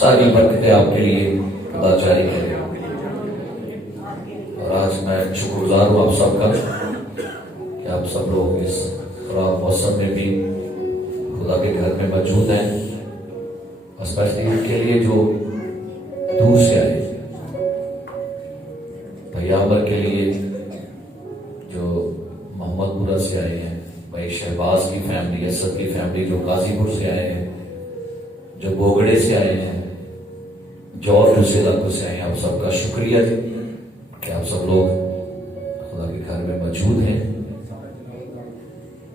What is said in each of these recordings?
ساری برکتیں آپ کے لیے خدا جاری کرے۔ اور آج میں شکر گزار ہوں آپ سب کا کہ آپ سب لوگ اس خراب موسم میں بھی خدا کے گھر میں موجود ہیں، اسپیشلی ان کے لیے جو دور سے آئے، بھیابر کے لیے جو محمد پورہ سے آئے ہیں، بھائی شہباز کی فیملی، اسد کی فیملی جو غازی پور سے آئے ہیں، جو بوگڑے سے آئے ہیں، جور دوسرے علاقوں سے آئے ہیں، آپ سب کا شکریہ کہ آپ سب لوگ خدا کے گھر میں موجود ہیں۔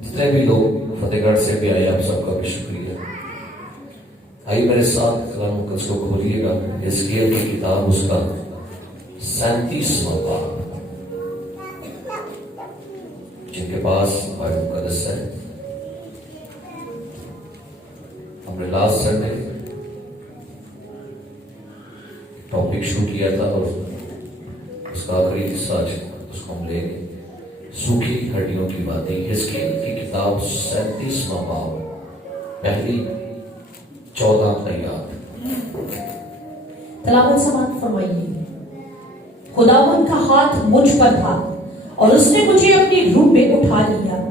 جتنے بھی لوگ فتح گڑھ سے بھی آئے، آپ سب کا بھی شکریہ۔ آئیے میرے ساتھ کلام مقدس کو کھولیے گا، حزقیل کی کتاب اس کا 37واں باب۔ جن کے پاس بائبل مقدس ہے، ہم نے لاسٹ سنڈے ٹاپک شروع کیا تھا اور اس کا آخری حصہ اس کو ہم لے گئے، سوکھی ہڈیوں کی وادی۔ حزقیل کی کتاب 37واں باب، پہلی 14 آیات۔ تلاوت سماعت فرمائیے۔ خداوند کا ہاتھ مجھ پر تھا اور اس نے مجھے اپنی روح میں اٹھا لیا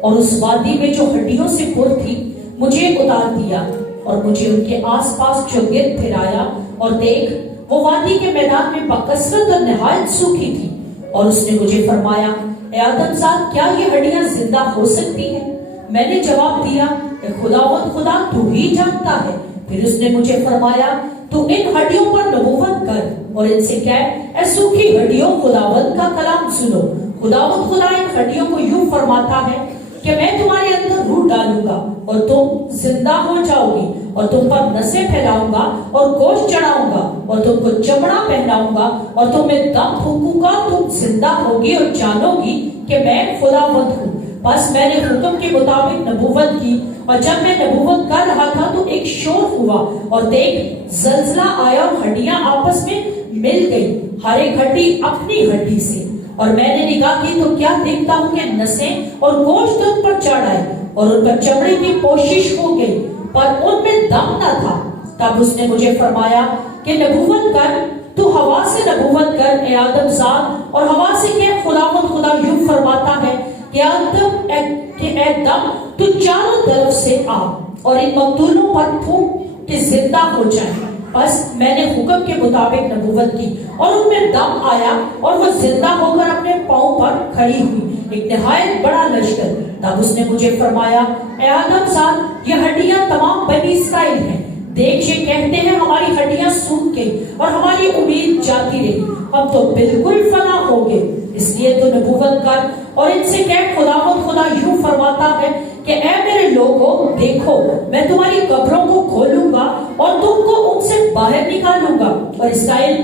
اور اس وادی میں جو ہڈیوں سے پر تھی مجھے اتار دیا اور مجھے ان کے آس پاس جو گرد پھرایا، اور دیکھ وہ وادی کے میدان میں بکثرت اور نہایت سوکھی تھی۔ اور اس نے مجھے فرمایا، اے آدم زاد، کیا یہ ہڈیاں زندہ ہو سکتی ہیں؟ میں نے جواب دیا، اے خداوند خدا، تو ہی جانتا ہے۔ پھر اس نے مجھے فرمایا، تو ان ہڈیوں پر نبوت کر اور ان سے کہہ، اے سوکھی ہڈیوں، خداوند کا کلام سنو۔ خداوند خدا ان ہڈیوں کو یوں فرماتا ہے کہ میں تمہارے اندر روح ڈالوں گا اور تم زندہ ہو جاؤ گی، اور تم پر نسیں پھیلاؤں گا اور گوشت چڑھاؤں گا اور تم کو چمڑا پہناؤں گا اور تم میں دم پھونکوں گا، تم زندہ ہوگی اور جانو گی کہ میں خداوند ہوں۔ بس میں نے حکم کے مطابق نبوت کی، اور جب میں نبوت کر رہا تھا تو ایک شور ہوا، اور دیکھ زلزلہ آیا اور ہڈیاں آپس میں مل گئی، ہر ایک ہڈی اپنی ہڈی سے۔ اور میں نے نگاہ کی تو کیا دیکھتا ہوں کہ نسیں اور گوشت ان پر چڑھ آئے اور ان پر چمڑے کی پوشش ہو گئی، پر ان میں دم نہ تھا۔ تب اس نے مجھے فرمایا کہ نبوت کر، تو ہوا سے نبوت کر، اے آدم زاد، اور ہوا سے کہ خداوند خدا یوں فرماتا ہے کہ اے دم، تو چاروں طرف سے آ اور ان مقتولوں پر پھونک کہ زندہ ہو جائیں۔ بس میں نے حکم کے مطابق نبوت کی اور ان میں دم آیا اور وہ زندہ ہو کر اپنے پاؤں پر کھڑی ہوئی، ایک نہایت بڑا لشکر۔ تب اس نے مجھے فرمایا، اے آدم زاد، یہ ہڈیاں تمام بنی اسرائیل ہیں۔ دیکھ، یہ کہتے ہیں ہماری ہڈیاں سوکھ گئی اور ہماری امید جاتی رہی، ہم تو بالکل فنا ہو گئے۔ اس لیے تو نبوت کر اور ان سے کہہ، خداوند خدا یوں فرماتا ہے کہ اے میرے لوگوں، دیکھو میں تمہاری قبروں کو کھولوں گا اور تم کو ان سے باہر نکالوں گا اور اسرائیل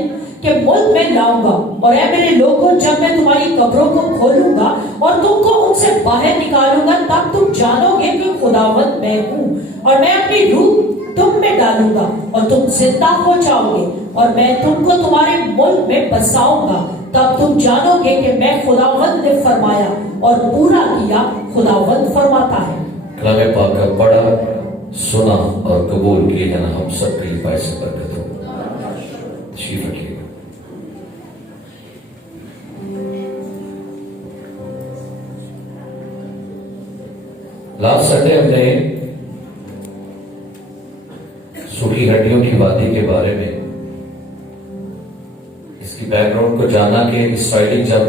کے ملک میں لاؤں گا۔ اور اے میرے لوگوں، جب میں تمہاری قبروں کو کھولوں گا اور تم کو ان سے باہر نکالوں گا، تب تم جانو گے کہ خداوند میں ہوں، اور میں اپنی روح تم میں ڈالوں گا اور تم زندہ ہو جاؤ گے، اور میں تم کو تمہارے ملک میں بساؤں گا۔ تب تم جانو گے کہ میں خداوند نے فرمایا اور پورا کیا، خداوند فرماتا ہے۔ کلام پاک کا پڑھا، سنا اور قبول کیے جانا ہم سب کے لیے باعث برکت ہو۔ تشریف رکھیے گا۔ لاسٹ سنڈے ہم نے سوکھی ہڈیوں کی وادی کے بارے میں اس کی بیک گراؤنڈ کو جانا کہ اسرائیلی جب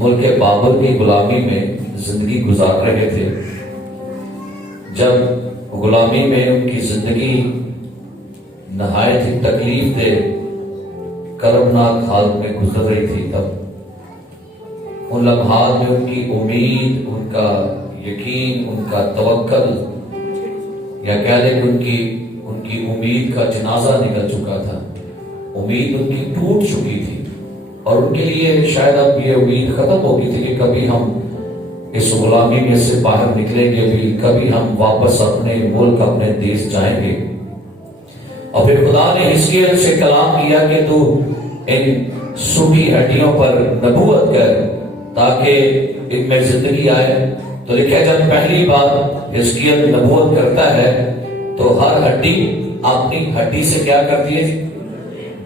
ملک بابل کی غلامی میں زندگی گزار رہے تھے، جب غلامی میں ان کی زندگی نہایت ہی تکلیف دہ کربناک حالت میں گزر رہی تھی، تب ان لمحات میں ان کی امید، ان کا یقین، ان کا توکل، یا کہہ لیں کہ ان کی امید کا جنازہ نکل چکا تھا، امید ان کی ٹوٹ چکی تھی، اور ان کے لیے شاید اب یہ امید ختم ہو گئی تھی کہ کبھی ہم اس غلامی میں سے باہر نکلیں گے بھی، کبھی ہم واپس اپنے ملک، اپنے دیش جائیں گے۔ اور پھر خدا نے حزقیل سے کلام کیا کہ تو ان سوکھی ہڈیوں پر نبوت کر تاکہ ان میں زندگی آئے۔ تو لکھا جب پہلی بار حزقیل نبوت کرتا ہے تو ہر ہڈی اپنی ہڈی سے کیا کرتی ہے؟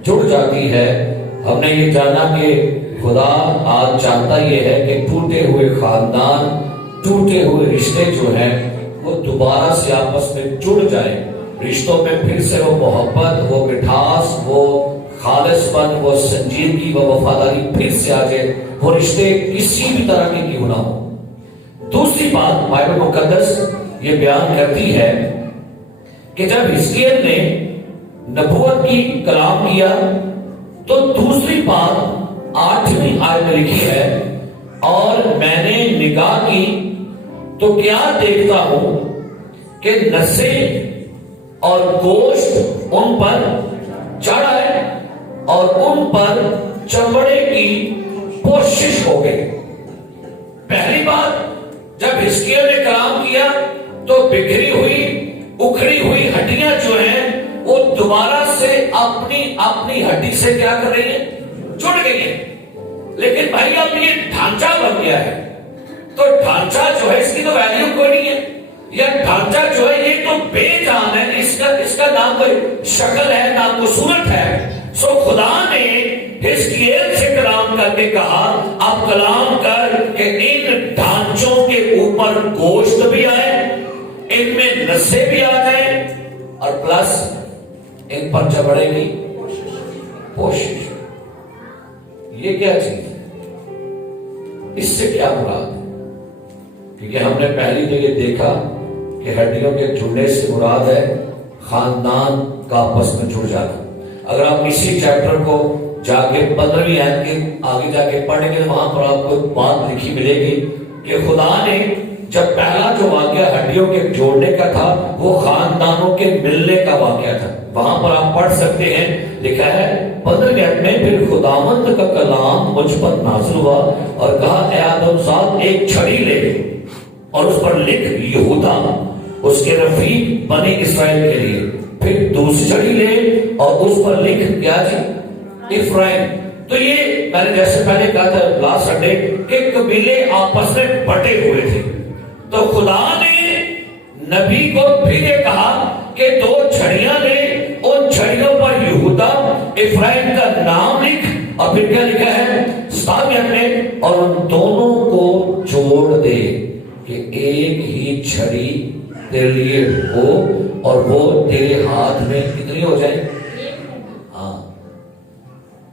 جڑ جاتی ہے۔ ہم نے یہ جانا کہ خدا آج چاہتا یہ ہے کہ ٹوٹے ہوئے خاندان، ٹوٹے ہوئے رشتے جو ہیں وہ دوبارہ سے آپس میں جڑ جائیں، رشتوں میں پھر سے وہ محبت، وہ مٹھاس، وہ خالص پن، وہ سنجیدگی، وہ وفاداری پھر سے آ جائے، وہ رشتے کسی بھی طرح کے کیوں نہ ہو۔ دوسری بات بائبل مقدس یہ بیان کرتی ہے کہ جب حزقیل نے نبوت کی کلام کیا تو دوسری بات 8ویں آیت میں لکھی ہے، اور میں نے نگاہ کی تو کیا دیکھتا ہوں کہ نسیں اور گوشت ان پر چڑھا ہے اور ان پر چمڑے کی پوشش ہو گئی۔ پہلی بات جب حزقیل نے کلام کیا تو بکھری ہوئی اکھڑی ہوئی ہڈیاں جو ہیں وہ دوبارہ سے اپنی ہڈی سے کیا کر رہی ہیں؟ جڑ گئی ہیں۔ لیکن بھائی اب یہ ڈھانچہ بن گیا ہے تو ڈھانچہ جو ہے اس کی تو ویلیو کوئی نہیں ہے، یا ڈھانچہ جو ہے یہ تو بے جان ہے، اس کا نام کوئی شکل ہے نہ کوئی صورت ہے۔ سو خدا نے حزقیل سے کلام کر کے کہا اب کلام کر کہ ان ڈھانچوں کے اوپر گوشت بھی آئے، ان میں نسیں بھی آ جائیں، اور پلس ان پر چمڑے کی پوشش۔ یہ کیا چیز ہے؟ اس سے کیا مراد ہے؟ کیونکہ ہم نے پہلی جگہ دیکھا کہ ہڈیوں کے جڑنے سے مراد ہے خاندان کا آپس میں جڑ جانا۔ اگر آپ اسی چیپٹر کو جا کے 15ویں آیت کے آگے جا کے پڑھیں گے وہاں پر آپ کو بات لکھی ملے گی کہ خدا نے جب پہلا جو واقعہ ہڈیوں کے جوڑنے کا تھا وہ خاندانوں کے ملنے کا واقعہ تھا۔ وہاں پر آپ پڑھ سکتے ہیں، لکھا ہے 15ویں آیت میں، پھر خداوند کا کلام مجھ پر نازل ہوا اور کہا اے آدم زاد ایک چھڑی لے اور اس پر لکھ یہودا اس کے رفیق بنی اسرائیل کے لیے، پھر دوسری چھڑی لے اور اس پر لکھ کیا جی؟ افرائیم۔ تو یہ میں نے جیسے پہلے کہا تھا لاسٹ سنڈے کہ قبیلے آپس میں بٹے ہوئے تھے، تو خدا نے نبی کو پھر یہ کہا کہ 2 چھڑیاں لے، ان چھڑیوں پر یہودا افرائیم کا نام لکھ، اور پھر کیا لکھا ہے 7ویں میں، اور ان دونوں کو جوڑ دے کہ ایک ہی چھڑی تیرے لیے ہو اور وہ تیرے ہاتھ میں کتنی ہو جائے؟ ہاں۔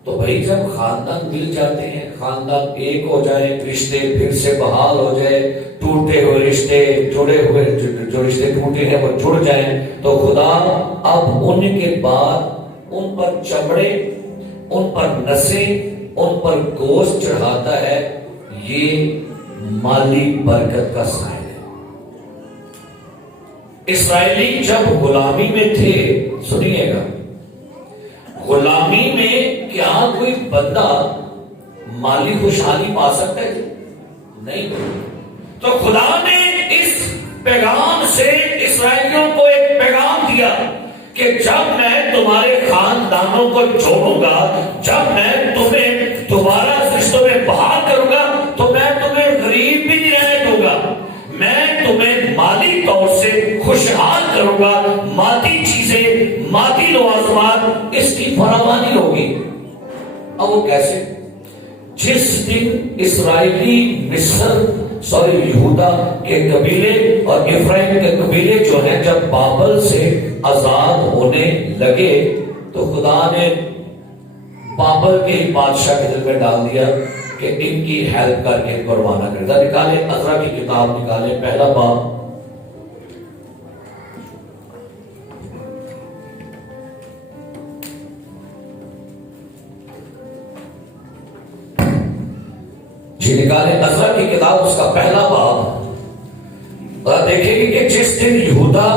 تو بھائی جب خاندان مل جاتے ہیں، خاندان ایک ہو جائے، رشتے پھر سے بحال ہو جائے، ٹوٹے ہوئے رشتے جڑے ہوئے جو رشتے ٹوٹے ہیں وہ جڑ جائیں، تو خدا اب ان کے بعد ان پر چمڑے، ان پر نسیں، ان پر گوشت چڑھاتا ہے۔ یہ مالی برکت کا سائن ہے۔ اسرائیلی جب غلامی میں تھے، سنیے گا، غلامی میں کیا کوئی بندہ مالی خوشحالی پا سکتا ہے؟ نہیں۔ تو خدا نے اس پیغام سے اسرائیلیوں کو ایک پیغام دیا کہ جب میں تمہارے خاندانوں کو جوڑوں گا، جب میں تمہیں دوبارہ رشتوں میں بحال کروں گا، تو میں تمہیں غریب بھی نہیں رہنے دوں گا، میں تمہیں مالی طور سے خوشحال کروں گا، مادی چیزیں، مادی لوازمات، اس کی فراوانی ہوگی۔ اب وہ کیسے؟ جس دن اسرائیلی یہودا کے قبیلے اور افرائیم کے قبیلے جو ہیں جب بابل سے آزاد ہونے لگے تو خدا نے بابل کے بادشاہ کے دل میں ڈال دیا کہ ان کی ہیلپ کر کے ان کو روانہ کرے گا۔ نکالے عزرا کی کتاب، نکالے پہلا باب، جی نکالے عزرا کی کتاب، اس کا پہلا باب، اور دیکھیں گے کہ جس دن یہودا،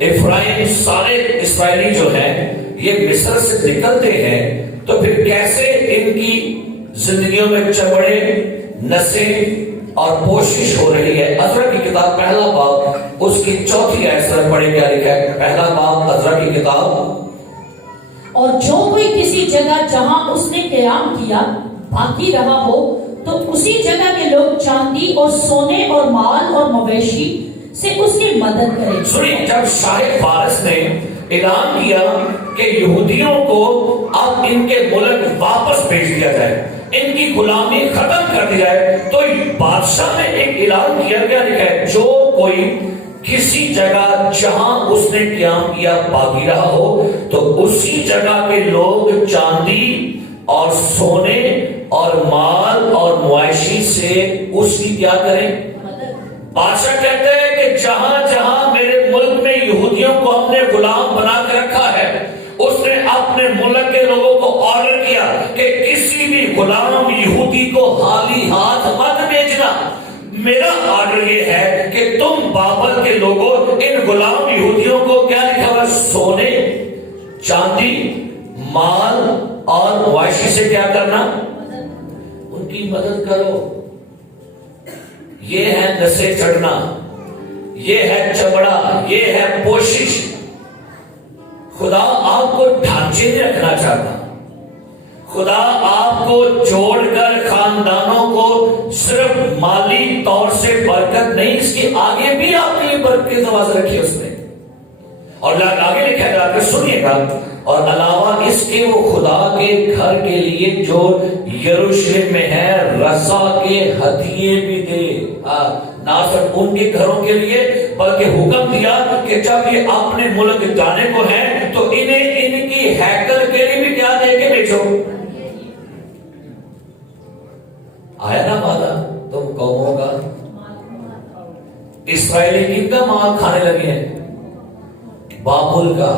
افرائیم، سارے اسرائیلی جو ہیں یہ مصر سے نکلتے ہیں تو پھر کیسے ان کی زندگیوں میں چمڑے، نسیں اور پوشش ہو رہی ہے۔ عزرا کی کتاب پہلا باب، اس کی 4 آیت سے پڑھیں کیا لکھا ہے۔ پہلا باب عزرا کی کتاب، اور جو کوئی کسی جگہ جہاں اس نے قیام کیا باقی رہا ہو تو اسی جگہ کے لوگ چاندی اور سونے اور مال اور مویشی سے اس کی مدد کریں۔ سنیے، جب شاہ فارس نے اعلان کیا کہ یہودیوں کو اب ان کے ملک واپس بھیج دیا جائے، ان کی غلامی ختم کر دی جائے. تو بادشاہ نے ایک اعلان کیا، کیا لکھا ہے؟ جو کوئی کسی جگہ جہاں اس نے قیام کیا باقی رہا ہو تو اسی جگہ کے لوگ چاندی اور سونے اور مال اور مویشی سے اس کی کیا کریں؟ بادشاہ کہتے ہیں کہ جہاں جہاں میرے ملک میں یہودیوں کو ہم نے غلام بنا کے رکھا ہے، اس نے اپنے ملک کے لوگوں کو آرڈر کیا کہ کسی بھی غلام یہودی کو خالی ہاتھ مت بھیجنا. میرا آرڈر یہ ہے کہ تم بابل کے لوگوں ان غلام یہودیوں کو کیا لکھا ہوا؟ سونے، چاندی، مال اور مویشی سے کیا کرنا؟ ان کی مدد کرو. یہ ہے نسے چڑھنا، یہ ہے چمڑا، یہ ہے پوشش. خدا آپ کو ڈھانچے میں رکھنا چاہتا، خدا آپ کو جوڑ کر خاندانوں کو صرف مالی طور سے برکت نہیں، اس کی آگے بھی آپ نے برکت کی نواز رکھی اس نے. اور آگے لکھا جا کے سنیے گا، اور علاوہ اس کے وہ خدا کے گھر کے لیے جو یروشلم میں ہے رضا کے ہدیے بھی دے. نہ صرف ان کے گھروں کے لیے بلکہ حکم دیا کہ جب یہ اپنے ملک جانے کو ہیں تو انہیں ان کی ہیکل کے لیے بھی کیا دے کے بھیجو. آیا نا وعدہ تم قوموں کا؟ اسرائیلی کن کا مال کھانے لگے ہیں؟ بابل کا،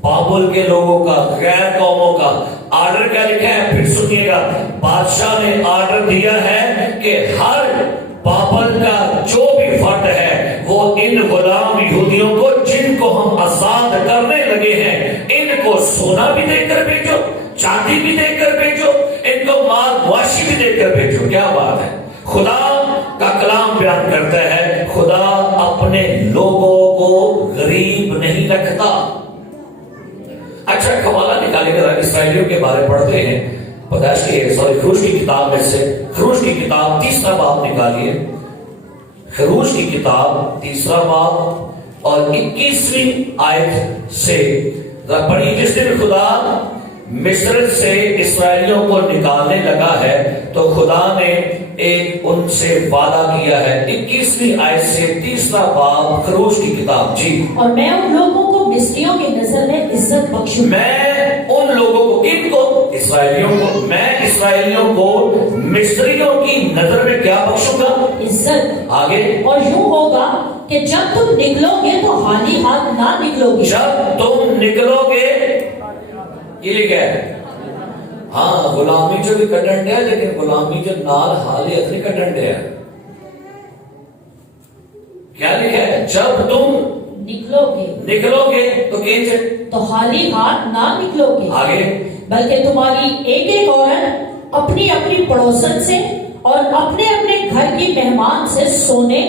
بابل کے لوگوں کا، غیر قوموں کا. آرڈر کیا لکھا ہے؟ پھر سنیے گا، بادشاہ نے آرڈر دیا ہے کہ ہر بابل کا جو بھی فرد ہے وہ ان غلام یہودیوں کو جن کو ہم آزاد کرنے لگے ہیں ان کو سونا بھی دے کر بھیجو، چاندی بھی دے کر بھیجو، ان کو مال مویشی بھی دے کر بھیجو. کیا بات ہے! خدا کا کلام بیان کرتا ہے خدا اپنے لوگوں کو غریب نہیں رکھتا. اچھا حوالہ نکالے گا، اسرائیلیوں کے بارے پڑھتے ہیں. خروج کی کتاب میں سے خروج کی کتاب 3 باب نکالیے. خروج کی کتاب 3 باب اور 21ویں آیت سے پڑھی. جس دن خدا مصر سے اسرائیلیوں کو نکالنے لگا ہے تو خدا نے ایک ان سے وعدہ کیا ہے. 21ویں آیت سے 3 باب خروج کی کتاب. جی. اور میں ان لوگوں کو مصریوں کی نظر میں عزت بخشوں. میں ان لوگوں کو، کن کو؟ اسرائیلیوں کو. میں اسرائیلیوں کو مصریوں کی نظر میں کیا بخشوں گا؟ عزت. آگے. اور یوں ہوگا کہ جب تم نکلو گے تو خالی ہاتھ نہ نکلو گے. جب تم نکلو گے، یہ لکھا ہے. ہاں غلامی جو بھی کٹن دیا، لیکن غلامی جو نال حالی اتنی کٹن دیا. کیا لکھا ہے؟ جب تم نکلو گے تو کینچے تو خالی ہاتھ نہ نکلو گے. آگے. بلکہ تمہاری ایک ایک عورت اپنی اپنی پڑوسن سے اور اپنے اپنے گھر کی مہمان سے سونے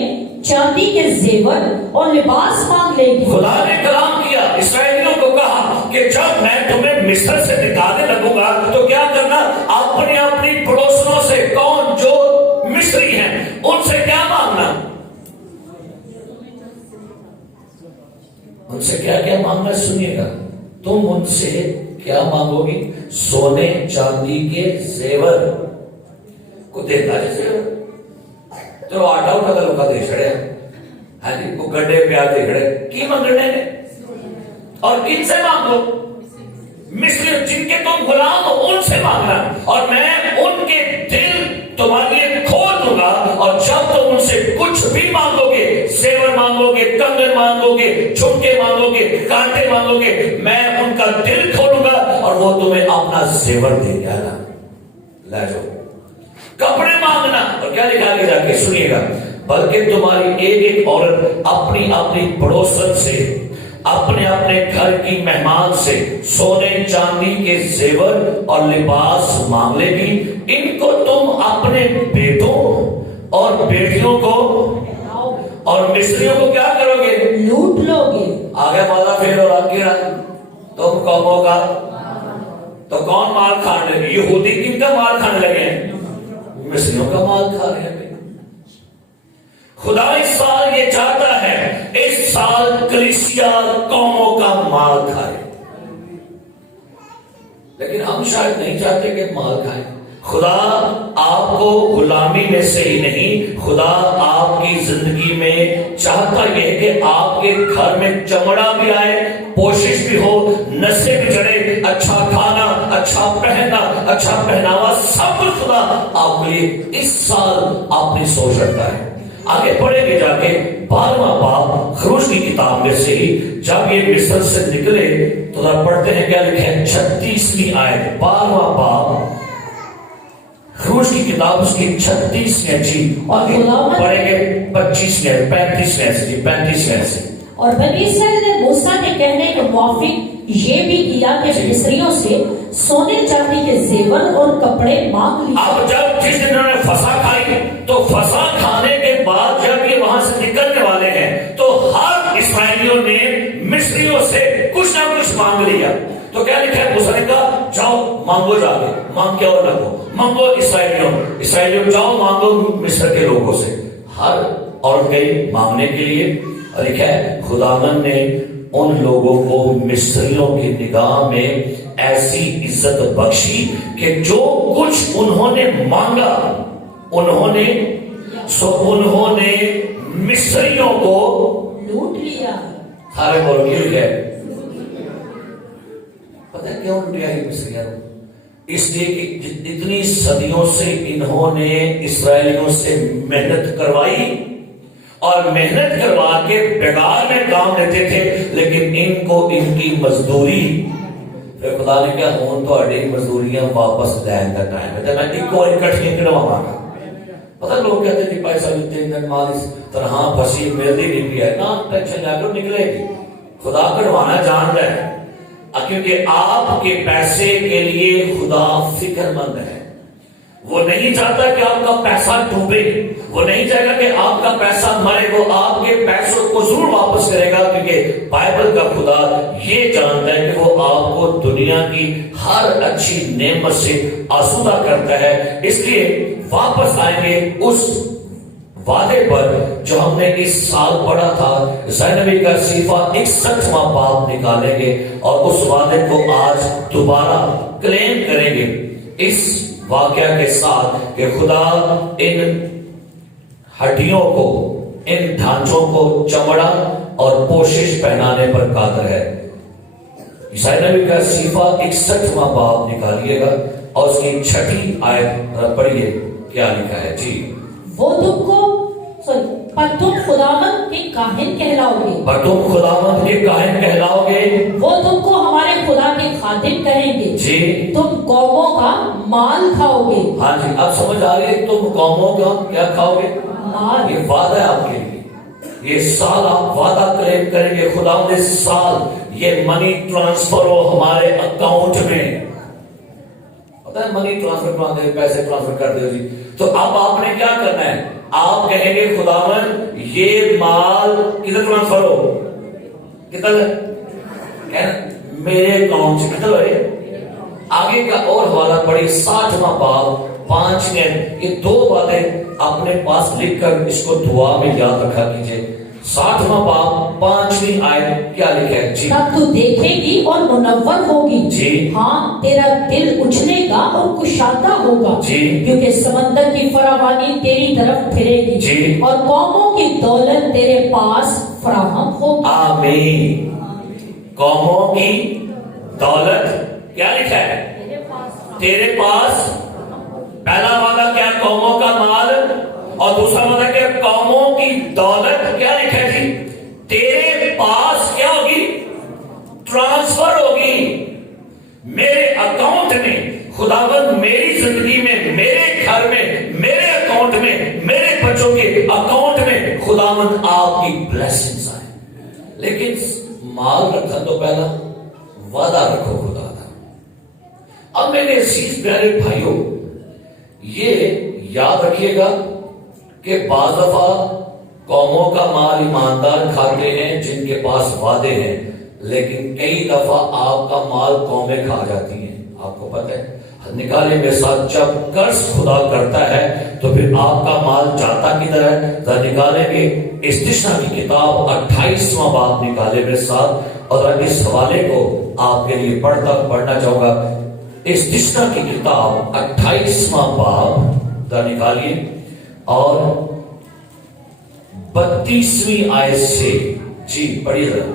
چاندی کے زیور اور لباس مانگ لے گی. خدا نے کلام کیا، اسرائیلیوں کو کہا کہ جب میں تمہیں مصر سے نکالنے لگوں گا تو کیا کرنا؟ اپنی اپنی پڑوسنوں سے، کون؟ جو مصری ہیں، ان سے کیا مانگنا؟ ان سے کیا کیا مانگنا؟ سنیے گا. تم ان سے کیا مانگو گی؟ سونے چاندی کے زیور کو دیتا جیسے چلو آٹا اٹھا کر لوگ دے چھڑے. ہاں جی، کو گڈے پیاز دے چھڑے کی منگنے نے. اور کن سے مانگو؟ مصری جن کے تم غلام ہو ان سے مانگنا، اور میں ان کے دل تمہارے لیے کھول دوں گا. اور جب تم ان سے کچھ بھی مانگو گے، زیور مانگو گے، کنگن مانگو گے، جھمکے مانگو گے، کانٹے مانگو گے، میں ان کا دل کھولوں گا اور وہ تمہیں اپنا زیور دے گا. لے جاؤ. کپڑے مانگنا، اور کیا لکھا کے جا کے سنیے گا. بلکہ تمہاری ایک ایک عورت اپنی اپنی پڑوسن سے، اپنے اپنے گھر کی مہمان سے سونے چاندی کے زیور اور لباس مانگ لے گی. ان کو تم اپنے بیٹوں اور بیٹیوں کو اور مصریوں کو کیا کرو گے؟ لوٹ لو گے. آگے مالا پھر اور آگے تم قوموں کا. تو کون مال کھانے لگے؟ یہودی کن کا مال کھانے لگے ہیں؟ مصریوں کا مال کھا رہے ہیں. خدا اس سال یہ چاہتا ہے اس سال کلیسیا قوموں کا مال کھائے، لیکن ہم شاید نہیں چاہتے کہ مال کھائیں۔ خدا آپ کو غلامی میں سے ہی نہیں، خدا آپ کی زندگی میں چاہتا یہ کہ آپ کے گھر میں چمڑا بھی آئے، پوشش بھی ہو، نسے بھی چڑھے، اچھا کھانا، اچھا پہننا، اچھا پہناوا، سب کچھ خدا آپ کے لیے اس سال اپنی سوچ رکھتا ہے۔ آگے پڑھیں گے جا کے 12واں باب خروج کی کتاب میں سے ہی، جب یہ مصر سے نکلے تو ذرا پڑھتے ہیں کیا لکھے ہیں 36ویں آیت، 12واں باب خروج کی کتاب اس کی 36ویں جی، اور پڑھیں گے 25ویں 35ویں سے جی 35ویں سے۔ اور بنی اسرائیل نے موسیٰ کے کہنے کے موافق یہ بھی کیا کہ مصریوں سے سونے چاندی کے زیور اور کپڑے مانگ لیے۔ اب جب جس دن انہوں نے فسا کھائی تو فسا کھانے کے بعد جب یہ وہاں سے نکلنے والے ہیں تو ہر اسرائیلیوں نے مصریوں سے کچھ نہ کچھ مانگ لیا۔ تو کیا لکھا ہے؟ موسیٰ نے کہا جاؤ مانگو، جا کے مانگ کے اور رکھو، مانگو اسرائیلیوں جاؤ مانگو مصر کے لوگوں سے۔ ہر عورت گئی مانگنے کے لیے، اور لکھا ہے خداوند نے ان لوگوں کو مصریوں کی نگاہ میں ایسی عزت بخشی کہ جو کچھ انہوں نے مانگا انہوں نے مصریوں کو لوٹ لیا۔ سارے بول کیوں ہے؟ پتہ ہے کیوں لوٹیا ہے مصریوں؟ اس لیے کہ اتنی صدیوں سے انہوں نے اسرائیلیوں سے محنت کروائی، اور محنت کروا کے بیگار میں کام لیتے تھے، لیکن ان کو ان کی مزدوری، پھر خدا نے کہا ہون تو اڈی مزدوریاں واپس دین کا ٹائم ہے، میں ایک اور اکٹھی کڑواں گا۔ پتہ لوگ کہتے ہیں جی پیسہ بھی 3 دن مال اس طرح پھنسی ملتی نہیں بھی ہے، نہ ٹینشن لے کر نکلے گی، خدا کڑوانا جانتا ہے، کیونکہ آپ کے پیسے کے لیے خدا فکر مند ہے۔ وہ نہیں چاہتا کہ آپ کا پیسہ ڈوبے، وہ نہیں چاہتا کہ آپ کا پیسہ مرے، وہ آپ کے پیسوں کو ضرور واپس کرے گا، کیونکہ بائبل کا خدا یہ جانتا ہے کہ وہ آپ کو دنیا کی ہر اچھی نعمت سے آسودہ کرتا ہے۔ اس لیے واپس آئیں گے اس وعدے پر جو ہم نے اس سال پڑھا تھا، یسائی نبی کا صحیفہ 61واں باب نکالیں گے اور اس وعدے کو آج دوبارہ کلیم کریں گے اس واقعہ کے ساتھ کہ خدا ان ہڈیوں کو، ان ڈھانچوں کو چمڑا اور پوشش پہنانے پر قادر ہے۔ یسائی نبی کا صحیفہ 61واں باب نکالیے گا اور اس کی 6 آیت پڑھیے، کیا لکھا ہے جی؟ وہ تم کو پر تم خداوند کے کاہن کہلاؤ گے، وہ تم کو ہمارے خدا کے خادم کہیں گے جی، تم قوموں کا مال کھاؤ گے۔ ہاں جی، اب سمجھ آ رہی ہے تم قوموں کا کیا کھاؤ گے؟ مال۔ یہ وعدہ ہے آپ کے لیے، یہ سال آپ وعدہ کلیم کریں گے خداوند اس سال یہ منی ٹرانسفر ہو ہمارے اکاؤنٹ میں۔ پتہ ہے منی ٹرانسفر کرواتے ہیں، پیسے ٹرانسفر کر دو جی، تو اب آپ نے کیا کرنا ہے؟ آپ کہیں گے خداوند یہ مال کدھر ٹرانسفر ہو؟ کدھر؟ میرے اکاؤنٹ سے کدھر ہوئے؟ آگے کا اور حوالہ پڑھی 60واں باب 5 یہ 2 باتیں اپنے پاس لکھ کر اس کو دعا میں یاد رکھا کیجئے۔ 60واں باب 5 آیت کیا لکھا ہے جی؟ تب تو دیکھے گی اور منور ہوگی جی، ہاں تیرا دل اچھلے گا اور کشادہ ہوگا جی، کیونکہ سمندر کی فراوانی تیری طرف پھرے گی جی، اور قوموں کی دولت تیرے پاس فراہم ہوگی۔ آمین۔ قوموں کی دولت کیا لکھا ہے؟ تیرے پاس۔ پہلا وعدہ کیا؟ قوموں کا مال، اور دوسرا وعدہ کیا؟ قوموں کی دولت کیا لکھا ہے جی؟ تیرے پاس کیا ہوگی؟ ٹرانسفر ہوگی میرے اکاؤنٹ میں۔ خداوند میری زندگی میں، میرے گھر میں، میرے اکاؤنٹ میں، میرے بچوں کے اکاؤنٹ میں خداوند آپ کی بلیسنگز آئے، لیکن مال رکھا تو پہلا وعدہ رکھو خدا کا۔ اب میرے عزیز پیارے بھائیوں، یہ یاد رکھیے گا کہ بعض دفعہ قوموں کا مال ایماندار کھاتے ہیں جن کے پاس وعدے ہیں، لیکن کئی دفعہ آپ کا مال قومیں کھا جاتی ہیں۔ آپ کو پتہ ہے نکالے میرے ساتھ جب قرض خدا کرتا ہے تو پھر آپ کا مال جاتا کدھر ہے؟ ذرا نکالیں گے استثنا کی کتاب 28واں باب نکالے میرے ساتھ اور اس حوالے کو آپ کے لیے پڑھنا چاہوں گا. استثنا کی کتاب 28واں باب ذرا نکالیے اور 32ویں آیت سے جی پڑھیے ذرا.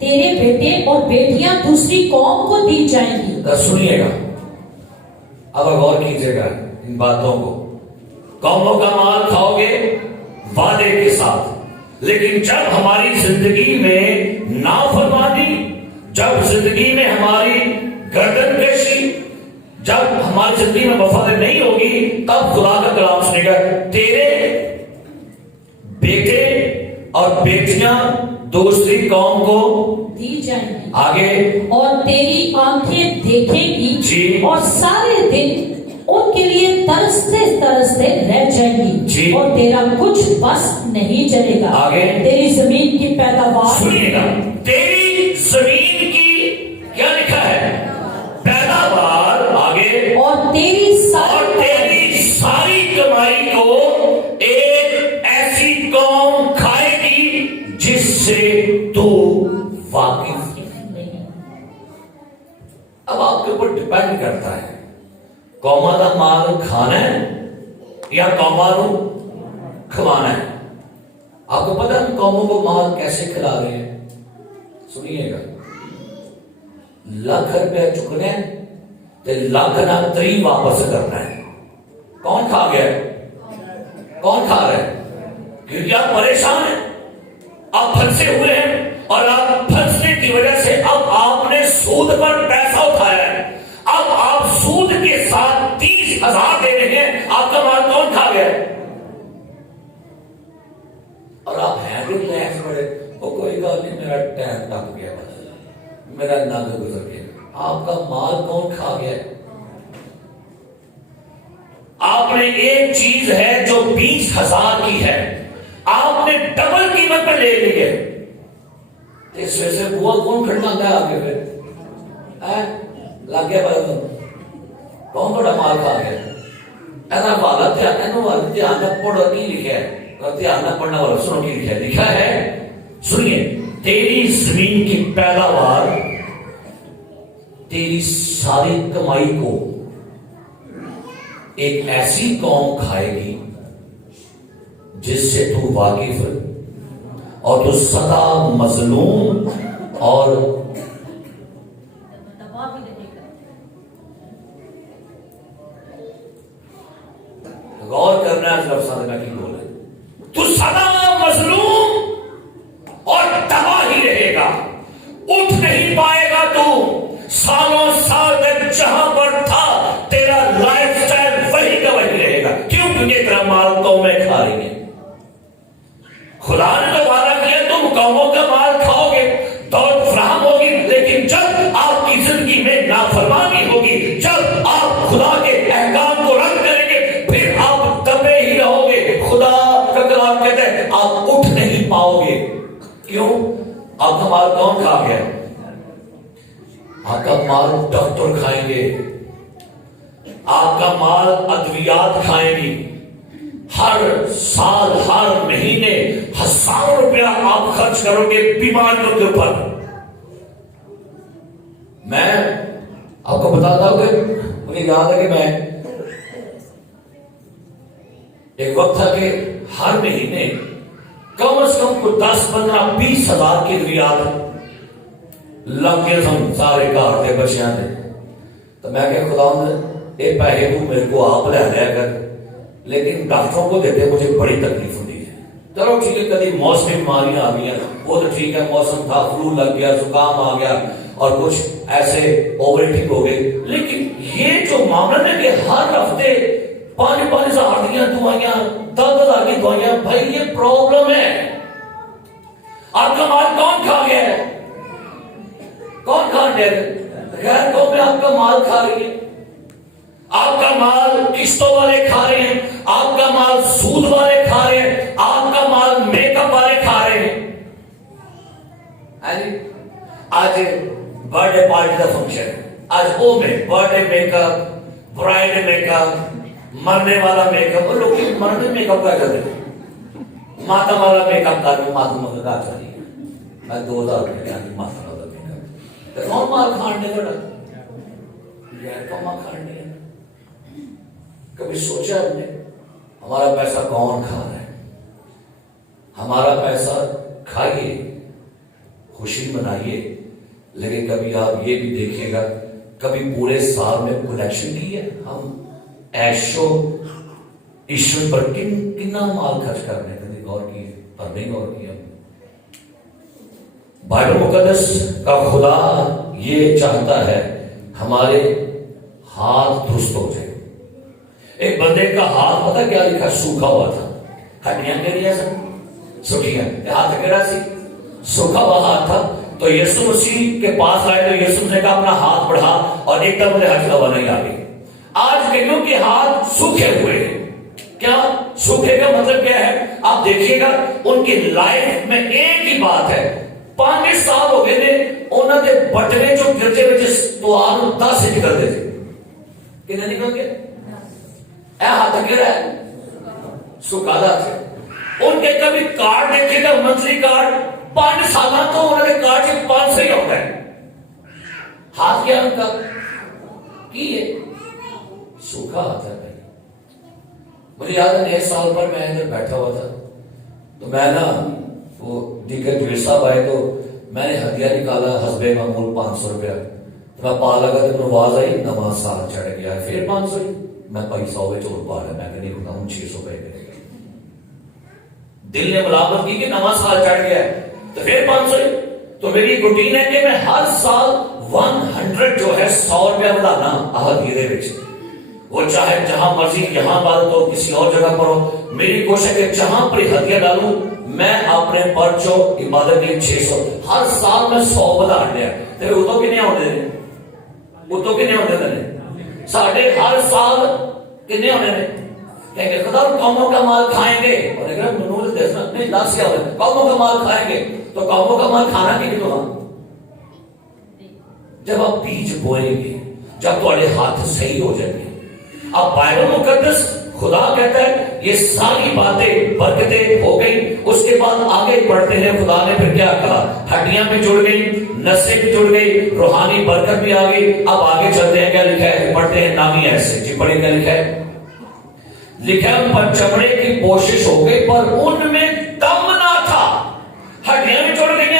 تیرے بیٹے اور بیٹیاں دوسری قوم کو دی جائیں گی. سنیے گا اب غور کیجیے گا ان باتوں کو. قوموں کا مال کھاؤ گے وعدے کے ساتھ، لیکن جب ہماری زندگی میں نافرمانی، جب زندگی میں ہماری گردن کشی، جب ہماری زندگی میں وفاداری نہیں ہوگی، تب خدا کا کلام سنے گا تیرے بیٹے اور بیٹیاں دوسری قوم کو دی جائیں گی. آگے اور تیری آنکھیں دیکھیں گی جی. اور سارے دن ان کے لیے ترستے ترستے رہ جائیں گی جی. اور تیرا کچھ بس نہیں چلے گا. آگے تیری زمین کی پیداوار، سنیے گا تیری زمین کی کیا لکھا ہے؟ پیداوار. آگے اور تیری ساری کمائی کو ایک ایسی قوم کھائے گی جس سے تو واقف نہیں. اب آپ کے اوپر ڈیپینڈ کرتا ہے قوما کا مال کھانا ہے یا قوما کو کھوانا ہے. آپ کو پتہ ہے قوموں کو مال کیسے کھلا رہے ہیں؟ سنیے گا لاکھ روپے چکنے ہیں تے لاکھ نہ تری واپس کرنا ہے. کون کھا گیا ہے؟ کون کھا رہا ہے؟ کیونکہ آپ پریشان ہیں، آپ پھنسے ہوئے ہیں، اور آپ پھنسنے کی وجہ سے اب آپ نے سود پر پیسہ اٹھایا ہے. اب آپ سود کے ساتھ 30,000 دے رہے ہیں. آپ کا مال کون کھا گیا ہے؟ اور آپ ہیں بھی ریلیکس پڑے، وہ کوئی بات نہیں، میرا ٹائم ٹپ گیا، بس میرا نگ گزر گیا. آپ کا مال کون کھا گیا ہے؟ آپ نے ایک چیز ہے جو 20,000 کی ہے، آپ نے ڈبل قیمت پہ لے لی ہے. اس وجہ سے بوا کون کھڑنا ہے آگے پھر لگ گیا پر کون بڑا مال کھا گیا؟ ایسا والا دھیان پڑھو نہیں لکھا ہے، دھیان نہ پڑھنا والا سنو کی لکھا ہے. لکھا ہے سنیے تیری زمین کی پیداوار، تیری ساری کمائی کو ایک ایسی قوم کھائے گی جس سے تو واقف ہے اور تو سدا مظلوم اور غور کرنا ہے. لفظوں میں کی بول رہے تو سدا مظلوم اور تباہ ہی رہے گا، اٹھ نہیں پائے گا. تو سالوں سال تک جہاں پر تھا تیرا لائف سٹائل وہی کا وہی رہے گا. کیوں؟ کیونکہ تیرا مال قومیں کھا رہی ہیں. خدا نے تو وعدہ کیا تم قوموں کا مال کھاؤ گے، دولت فراہم ہوگی، لیکن جب آپ کی زندگی میں نافرمانی ہوگی، جب آپ خدا کے احکام کو رد کریں گے، پھر آپ دبے ہی رہو گے. خدا کا کلام کہتا ہے آپ اٹھ نہیں پاؤ گے. کیوں؟ آپ کا مال کون کھا گیا؟ آپ کا مال ڈاکٹر کھائیں گے، آپ کا مال ادویات کھائیں گی. ہر سال ہر مہینے ہزاروں روپیہ آپ خرچ کرو گے بیماریوں کے اوپر. میں آپ کو بتاتا ہوں کہ مجھے یاد ہے کہ میں ایک وقت تھا کہ ہر مہینے کم از کم کو 10-15-20 ہزار کی ادویات لگ کے ہم سارے گھر کے بچیاں دے. تو میں کہ خدا یہ پیسے تو میرے کو آپ لے لیا کر، لیکن ڈاکٹروں کو دیتے مجھے بڑی تکلیف ہوتی ہے. چلو ٹھیک ہے، کبھی موسمی بیماریاں آ گئی، وہ تو ٹھیک ہے، موسم تھا، فلو لگ گیا، زکام آ گیا اور کچھ ایسے اوور ایٹنگ ہو گئی. لیکن یہ جو معاملہ ہے کہ ہر ہفتے 5-5 ہزار کی دوائیاں، 10 ہزار کی دوائیاں، بھائی یہ پرابلم ہے. آپ کا مال کون کھا گیا ہے؟ کون کھا گیا ہے؟ غیر قومیں آپ کا مال کھا رہی ہے. آپ کا مال قسطوں والے کھا رہے ہیں، آپ کا مال سود والے کھا رہے ہیں، آپ کا مال میک اپ والے کھا رہے ہیں. آج برتھ ڈے پارٹی کا فنکشن آج وہ میں birthday makeup, bride makeup, مرنے والا میک اپ. اور لوگ مرنے میک اپ کا کرتے ہیں, ماتم والا میک اپ کر رہے, ماتم کا چاہیے میں 2000 روپے ماتم والا میک اپ. کون مال کھان دے گا یار, کون مال کھان دے. کبھی سوچا ہم نے ہمارا پیسہ کون کھا رہا ہے؟ ہمارا پیسہ کھائیے, خوشی منائیے, لیکن کبھی آپ یہ بھی دیکھیے گا کبھی پورے سال میں کلیکشن نہیں ہے. ہم ایشو ایشور پر کتنا مال خرچ کر رہے ہیں, کبھی غور کیے پر نہیں غور کیا. بائبل مقدس کا خدا یہ چاہتا ہے ہمارے ہاتھ درست ہو جائے. ایک بندے کا ہاتھ پتہ کیا لکھا, سوکھا ہوا تھا, ہڈیاں کہڑی سن سوکھیاں, ہاتھ کہڑا سی, سوکھا ہوا ہاتھ تھا. تو یسوع مسیح کے پاس آئے تو یسوع نے کہا اپنا ہاتھ بڑھا, اور ایک دم حج ہوا نہیں آ گئی. آج کئیوں کے ہاتھ سوکھے ہوئے ہیں. کیا سوکھے کا مطلب کیا ہے؟ آپ دیکھیے گا ان کی لائف میں ایک ہی بات ہے, 5 سال ہو گئے تھے انہوں نے بٹنے جو گرجے میں تو آلو 10 سے نکلتے تھے, کتنے نکل گئے؟ اے ہاتھ کہڑا ہے, سکھادا تھے. ان کے کبھی کارڈ دیکھے گا, منتھلی کارڈ 5 سالہ تو انہوں نے کارڈ سے 500 ہی ہو گئے. ہاتھ کیا ان کا کی ہے, سوکھا ہاتھ ہے. مجھے یاد ہے 1 سال پر میں ادھر بیٹھا ہوا تھا, تو میں نا وہ دیگر جویل صاحب آئے تو میں نے ہدیہ نکالا حسب معمول 500 روپیہ. تو میں پا لگا تو آواز آئی نواں سال چڑھ گیا, پھر 500. میں 500 میں چور پا رہا, میں کہ نہیں ہوتا ہوں 600 پہ کرے گا. دل نے ملامت کی کہ نواں سال چڑھ گیا ہے تو پھر 500. تو میری ایک روٹین ہے کہ میں ہر سال 100 جو ہے 100 روپیہ بتانا ہدیے دے. وہ چاہے جہاں مرضی یہاں بات ہو کسی اور جگہ پر ہو, میری کوشش ہے جہاں پر ہدیہ ڈالوں میں اپنے پرچو عبادت کے 600 ہر سال میں 100 بتا دیا. تو وہ تو کتنے ہوتے ہیں, وہ تو کتنے ہوتے ہیں ساڑھے ہر سال کتنے ہونے ہیں. کہ خدا قوموں کا مال کھائیں گے, اور منور دیکھنا نہیں لاس کیا ہوتا ہے, قوموں کا مال کھائیں گے. تو قوموں کا مال کھانا کی تو ہاں جب آپ بیج بوئیں گے, جب تمہارے ہاتھ صحیح ہو جائیں گے. اب بائبل مقدس خدا کہتا ہے یہ ساری باتیں برکتیں ہو گئی. اس کے بعد آگے بڑھتے ہیں, خدا نے پھر کیا کہا, ہڈیاں بھی جڑ گئی, نسیں بھی جڑ گئی, روحانی برکت بھی آ گئی. اب آگے چلتے ہیں, کیا لکھا ہے, پڑھتے ہیں نامی ایسے جی پڑھیں. کیا لکھا ہے, لکھا ہے پر چمڑے کی کوشش ہو گئی پر ان میں دم نہ تھا. ہڈیاں بھی جڑ گئی,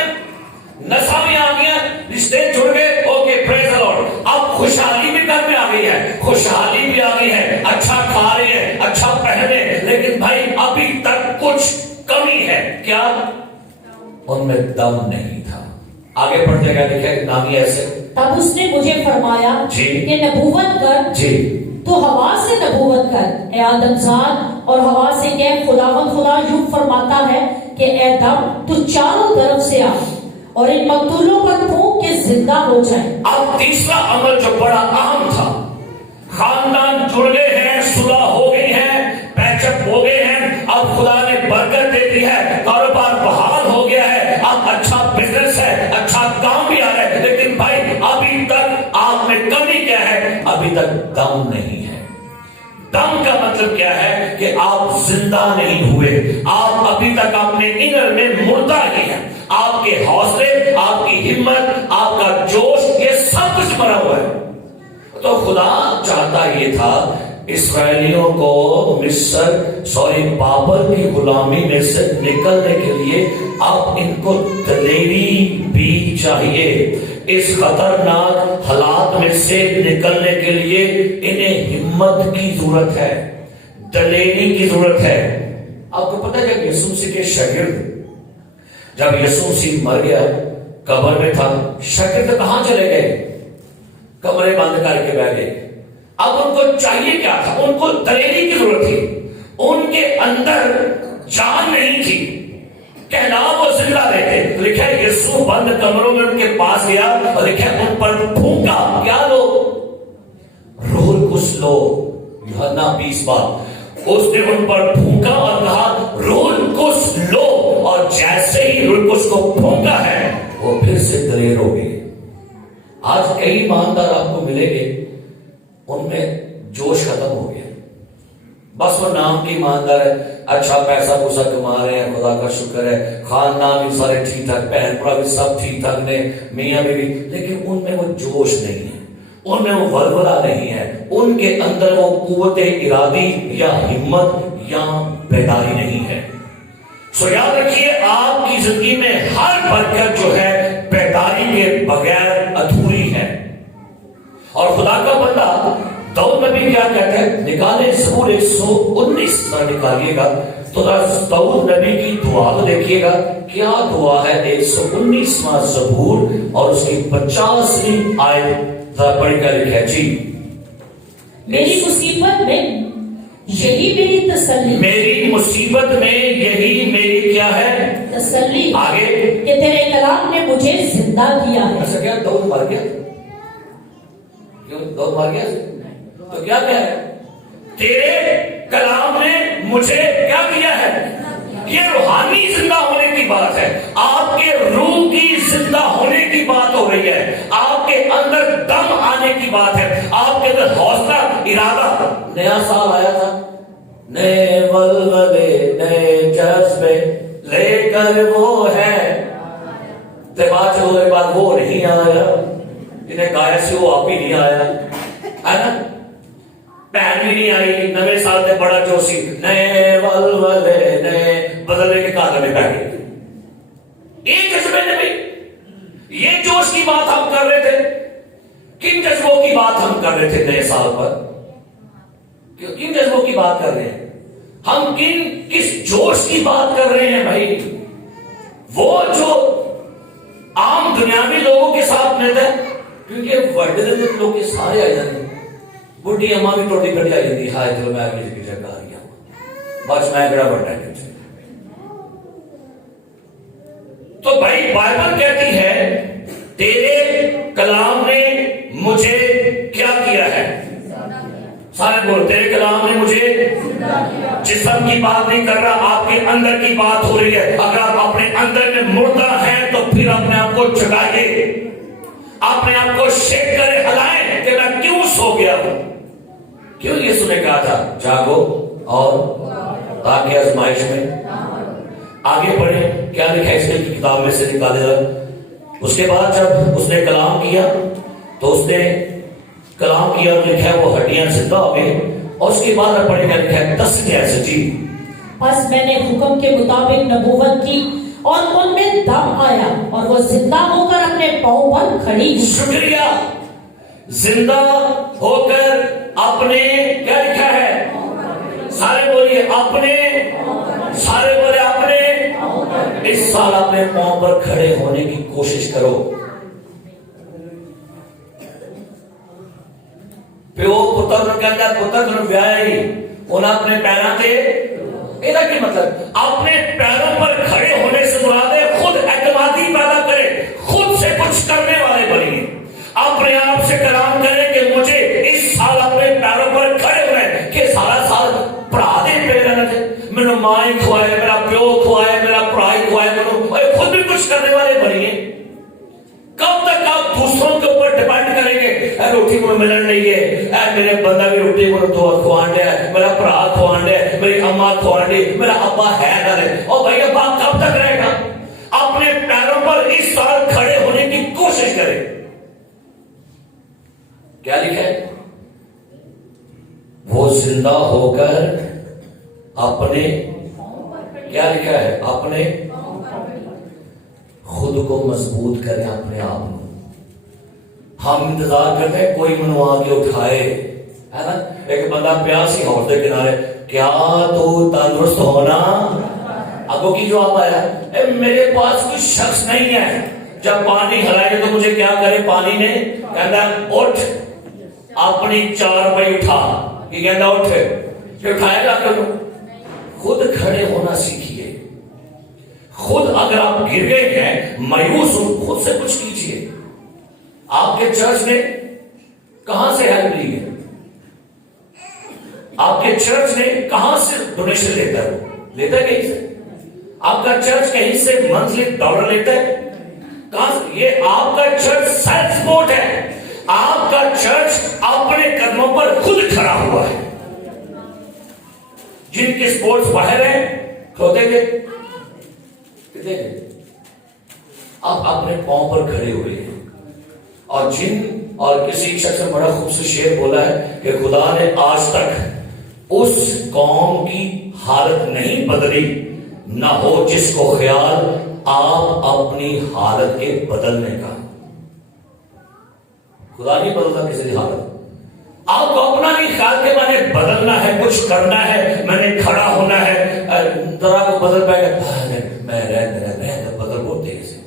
نساں بھی آ گیا, رشتے جڑ گئے. اوکے پریز دی لارڈ. اب خوشحالی بھی گھر میں آ گئی ہے, خوشحالی بھی آ گئی ہے, اچھا کھا رہے ہیں, اچھا پہنے, لیکن بھائی ابھی تک کچھ کمی ہے. کیا ان میں دم نہیں تھا. آگے پڑھتے گئے لکھا ہے نامی ایسے. تب اس نے مجھے فرمایا کہ نبوت کر, تو ہوا سے نبوت کر, اے آدم زاد, اور ہوا سے کہہ خداوند خدا یوں فرماتا ہے کہ اے دم تو چاروں طرف سے آ اور ان مقتولوں پر پھونک کے زندہ ہو جائے. اب تیسرا عمل جو بڑا اہم تھا, خاندان جڑ گئے ہیں, صلح ہو گئی ہے, پیچ اپ ہو گئے ہیں, اب خدا نے برکت دے دی ہے, کاروبار بحال ہو گیا ہے, اب اچھا بزنس ہے, اچھا کام بھی آ رہا ہے, لیکن بھائی ابھی تک آپ میں کمی کیا ہے, ابھی تک دم نہیں ہے. دم کا مطلب کیا ہے کہ آپ زندہ نہیں ہوئے, آپ ابھی تک اپنے انر میں مردہ ہی ہیں. آپ کے حوصلے, آپ کی ہمت, آپ کا جوش, یہ سب کچھ مرا ہوا ہے. تو خدا چاہتا یہ تھا اسرائیلیوں کو بابل کی غلامی میں سے نکلنے کے لیے اب ان کو دلیری بھی چاہیے. اس خطرناک حالات میں سے نکلنے کے لیے انہیں ہمت کی ضرورت ہے, دلیری کی ضرورت ہے. آپ کو پتہ ہے جب یسوع مسیح کے شاگرد, جب یسوع مسیح مر گیا, قبر میں تھا, شاگرد کہاں چلے گئے, کمرے بند کر کے بیٹھ گئے. اب ان کو چاہیے کیا تھا, ان کو دلیری کی ضرورت تھی. ان کے اندر جان نہیں تھی, کہنا وہ زندہ رہتے. لکھا ہے یسوع بند کمروں میں ان کے پاس گیا اور لکھا ہے ان پر پھونکا. کیا لو, روح القدس لو. یوحنا 20 بات اس نے ان پر پھونکا اور کہا روح القدس لو, اور جیسے ہی روح القدس کو پھونکا ہے وہ پھر سے دلیر ہو گئی. آج کئی ایماندار آپ کو ملیں گے، ان میں جوش ختم ہو گیا، بس وہ نام کی ایماندار ہے، اچھا پیسہ پوسا کما رہے ہیں، خدا کا شکر ہے، خاندان بھی سارے ٹھیک ٹھاک، بہن بھرا بھی سب ٹھیک ٹھاک نے، میاں بیوی، لیکن ان میں وہ جوش نہیں ہے، ان میں وہ ولولہ نہیں ہے، ان کے اندر وہ قوت ارادی یا ہمت یا بیداری نہیں ہے۔ سو یاد رکھیے، آپ کی زندگی میں ہر برکت جو ہے بیداری کے بغیر ادھوری ہے۔ اور خدا کا بندہ داؤد نبی کیا کہتے ہیں، نکالے زبور 119 نکالیے گا تو داؤد نبی کی دعا کو دیکھیے گا، کیا دعا ہے 119واں زبور اور اس کی 50ویں آیت، ذرا پڑھ کر لکھا ہے جی۔ میری مصیبت میں یہی میری تسلی، میری مصیبت میں یہی میری کیا ہے تسلی، آگے کہ تیرے کلام نے مجھے زندہ کیا ہے۔ ایسا کیا داؤد مر گیا؟ کیوں داؤد مر گیا؟ تو کیا ہے، تیرے کلام نے مجھے کیا کیا ہے؟ یہ روحانی زندہ ہونے کی بات ہے، آپ کے روح کی زندہ ہونے کی بات ہو رہی ہے، آپ کے اندر دم آنے کی بات ہے، آپ کے اندر حوصلہ ارادہ۔ نیا سال آیا تھا، نئے ولولے نئے جذبے لے کر وہ ہے، بات چلو کے بعد وہ نہیں آیا، انہیں گایا سے وہ آپ ہی نہیں آیا ہے نا، بہن بھی نہیں آئی، نئے سال سے بڑا جوشی، نئے ولولے نئے بدلنے کے کاغذ میں بیٹھے، ایک جذبے نے بھی، یہ جوش کی بات ہم کر رہے تھے، کن جذبوں کی بات ہم کر رہے تھے نئے سال پر، کن جذبوں کی بات کر رہے ہیں ہم، کس جوش کی بات کر رہے ہیں بھائی؟ وہ جو عام دنیاوی لوگوں کے ساتھ ملتا ہے، کیونکہ وڈے لوگ کے سارے آ جاتے ہیں، بڑھی اماں بھی ٹوٹی کٹی آ جاتی، ہائے چلو میں آگے کی جگہ آ گیا بس میں بڑا بڑا ہے۔ تو بھائی بائبل کہتی ہے تیرے کلام نے مجھے کیا کیا ہے؟ سارے بول، تیرے کلام نے مجھے، جسم کی بات نہیں کر رہا، آپ کے اندر کی بات ہو رہی ہے۔ اگر آپ اپنے اندر میں مردہ ہیں تو پھر اپنے آپ کو جگائیے، اپنے آپ کو شیک کرے، ہلائیں کہ میں کیوں سو گیا ہوں، کیوں یسوع نے کہا تھا جاگو اور تاکہ آزمائش میں۔ آگے پڑھیں کیا لکھا ہے اس نے کی کتاب میں سے نکالے گا۔ اس کے بعد جب اس نے کلام کیا تو اس نے کلام کیا اور لکھا ہے وہ ہڈیاں زندہ ہو گئی، اور اس کے بعد پڑھیں کیا لکھا ہے تسلیہ سے جی۔ بس میں نے حکم کے مطابق نبوت کی اور ان میں دم آیا اور وہ زندہ ہو کر اپنے پاؤں پر کھڑی ہوئی۔ شکریہ، زندہ ہو کر اپنے کیا لکھا ہے، سارے بولیے اپنے، سارے بولے اپنے، اس سال اپنے پاؤں پر کھڑے ہونے کی کوشش کرو۔ پیو پتر نو کہتا ہے پتر نو بیاہی انہاں اپنے پیراں تے، یہ کی مطلب اپنے پیروں پر کھڑے ہونے سے مراد ہے خود اعتمادی پیدا کرے، خود سے کچھ کرنے والے بنیے، اپنے آپ سے کلام کرے کہ مجھے اس سال اپنے پیروں پر کھڑے ہوئے، کہ سارا سال پڑھا دے پہ رہنا تھے، میرے مائیں کھوائے، میرا پیو کھوائے، میرا پڑھائی کھوائے، میرے خود بھی کچھ کرنے والے بنیے۔ کب تک آپ دوسروں کے اوپر ڈیپینڈ کریں گے، اے روٹی کو ملن نہیں ہے، اے میرے بندہ بھی روٹی کو کھوان دیا، میرا بھرا کھوان دیا، میری اماں کھوان دی، میرا ابا ہے نہ رہے، اور بھائی ابا کب تک رہے گا؟ اپنے پیروں پر اس سال کھڑے ہونے کی کوشش کریں۔ کیا لکھا ہے؟ وہ زندہ ہو کر اپنے، کیا لکھا ہے، اپنے خود کو مضبوط کریں، اپنے آپ کو۔ ہم انتظار کرتے ہیں کوئی منوا کے اٹھائے، ہے نا؟ ایک بندہ پیاسی ہو کے کنارے، کیا تو تندرست ہونا؟ ابو کی جواب آیا، اے میرے پاس کوئی شخص نہیں ہے، جب پانی ہلائے تو مجھے کیا کرے پانی نے؟ کہتا اٹھ اپنی چارپائی اٹھا، یہ کہتا اٹھ، پھر اٹھائے گا کہ خود کھڑے ہونا سیکھیے۔ خود اگر آپ گر گئے ہیں مایوس ہو، خود سے کچھ کیجیے۔ آپ کے چرچ نے کہاں سے ہیلپ لی ہے؟ آپ کے چرچ نے کہاں سے ڈونیشن لیتا ہے؟ لیتا ہے کہیں سے؟ آپ کا چرچ کہیں سے منتھلی ڈالر لیتا ہے؟ یہ آپ کا چرچ سیلف سپورٹ ہے. آپ کا چرچ اپنے قدموں پر خود کھڑا ہوا ہے. جن کے سپورٹس باہر ہیں کھوتے گئے اب اپنے پاؤں پر کھڑے ہوئے ہیں. اور کسی شخص نے بڑا خوبصورت شعر بولا ہے کہ خدا نے آج تک اس قوم کی حالت نہیں بدلی نہ ہو جس کو خیال آپ اپنی حالت کے بدلنے کا. خدا نہیں بدلتا کسی کی حالت. آپ کو اپنا بھی خیال کے میں نے بدلنا ہے, کچھ کرنا ہے, میں نے کھڑا ہونا ہے. ذرا کو بدل پائے گا میں رہ بدل بولتے ہیں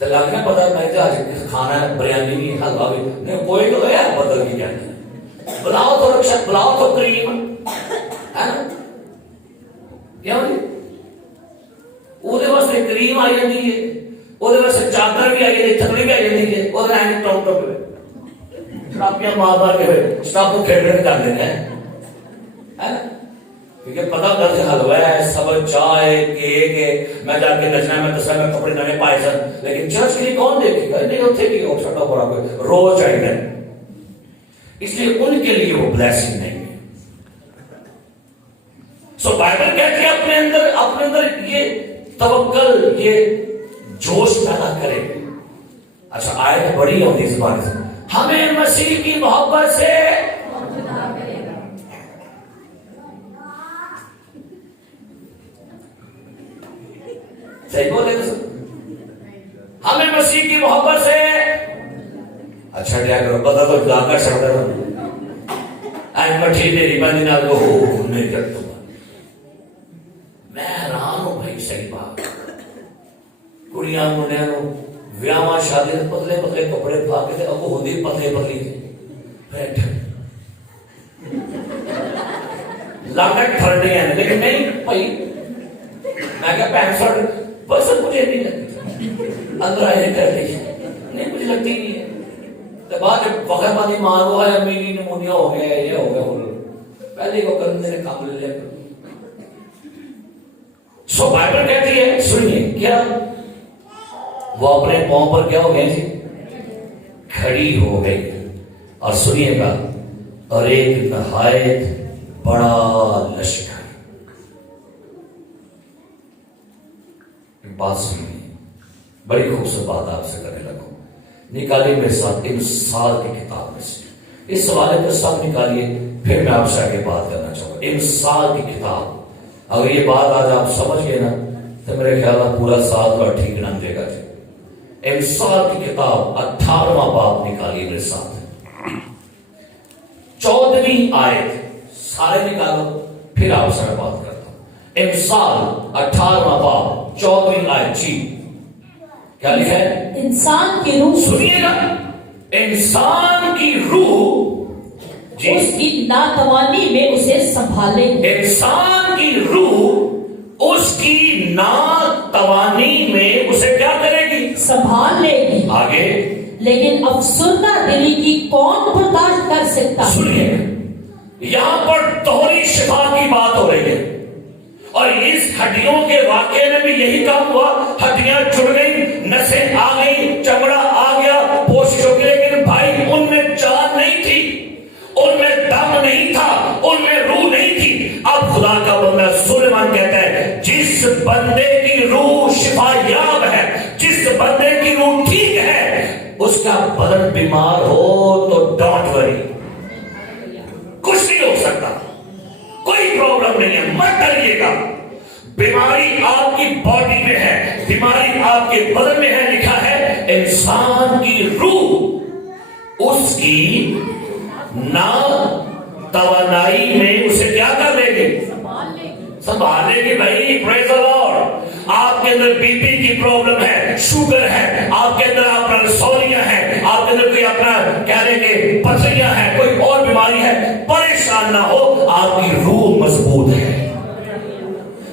تو لگنا پتا میں آج کھانا ہے بریانی نہیں حلوا بھی نہیں کوئی تو ہے بدل کی کہنا ہے. بلاؤ تو رکشا بلاؤ تو کریم ہے نا کیا وہ واسطے کریم آئی جاتی ہے, وہ واسطے چادر بھی آئی جاتی, تھکڑی بھی آئی جاتی ہے, وہ رہنے ٹوپ ٹوپ شرابیاں مار مار کے شراب کو کھیل کر کر دیتے ہیں کیونکہ پتا کر سے حلوا ہے سب چائے کیک میں جا کے نچنا میں دسا میں کپڑے نئے پائے سن لیکن چرچ کے لیے کون دیکھے گا نہیں اتنے کی ہو چھٹا پڑا کوئی روز چاہیے اس لیے ان کے لیے وہ بلیسنگ نہیں ہے. سو بائبل کہتی ہے اپنے اندر یہ توکل یہ جوش پیدا کرے. اچھا آیت بڑی ہوتی اس بات سے ہمیں مسیح کی محبت سے صحیح بولے ہمیں مسیح کی محبت سے اچھا کیا کرو پتا تو جا کر شرط مٹھی میری بندی نہ کو نہیں کرتا. میں حیران ہوں بھائی صحیح بات کڑیاں منڈیا نو ویاواں شادی پتلے پتلے کپڑے پا کے اب ہوندی پتلے پتلی بیٹھ لگٹ پھڑنے ہیں لیکن نہیں بھائی میں کہا پینٹ شرٹ بس مجھے نہیں لگتی اندر آئے کر لی نہیں مجھے لگتی نہیں ہے. تو بعد جب وقت پانی مانگو ہے میری نمونیا ہو گیا یہ ہو گیا پہلے کو کرنے نے کام لے لیا. سو بائبل کہتی ہے سنیے کیا وہ اپنے پاؤں پر کیا ہو گئے جی کھڑی ہو گئی. اور سنیے گا اور ایک نہایت بڑا لشکر. بات سنیے بڑی خوبصورت بات آپ سے کرنے لگا. نکالیے میرے ساتھ امثال کی کتاب میں سے اس سوالے پر سب نکالیے پھر میں آپ سے آگے بات کرنا چاہوں گا. امثال کی کتاب اگر یہ بات آج آپ سمجھ گئے نا تو میرے خیال میں پورا سال کا ٹھیک نہ دے گا. امثال کی کتاب 18واں باب نکالیے میرے ساتھ 14ویں آیت سارے نکالو پھر آپ سے میں بات کرتا ہوں. امثال 18واں باب 14ویں آیت جی کیا لکھا ہے؟ انسان کی روح سنیے گا انسان کی روح جی اس کی ناتوانی میں اسے سنبھالے. انسان کی روح اس کی ناتوانی میں اسے کیا کرے گی سنبھال لے گی. آگے لیکن افسردہ دلی کی کون برداشت کر سکتا. سنیے یہاں پر دوہری شفا کی بات ہو رہی ہے اور اس ہڈیوں کے واقعے میں بھی یہی کام ہوا. ہڈیاں جڑ گئی نسیں آ گئی چمڑا آ گیا پوشش ہو گئی لیکن بھائی ان میں جان نہیں تھی ان میں دم نہیں تھا ان میں روح نہیں تھی. اب خدا کا بندہ سلیمان کہتا ہے جس بندے کی روح شفا یاب ہے جس بندے کی روح ٹھیک ہے اس کا بدن بیمار ہو تو ڈونٹ وری کچھ نہیں ہو سکتا کوئی پرابلم نہیں ہے مت ڈریے گا. بیماری آپ کی باڈی میں ہے بیماری آپ کے بدن میں ہے. لکھا ہے انسان کی روح اس کی توانائی میں اسے کیا کر لے گی سنبھال لے گی. بھائی پریز دی لارڈ. آپ کے اندر بی پی کی پرابلم ہے شوگر ہے آپ کے اندر آپ رسولیاں ہیں آپ کے اندر کوئی اپنا کہہ لیں کہ پتھریاں ہیں کوئی اور بیماری ہے پریشان نہ ہو آپ کی روح مضبوط ہے.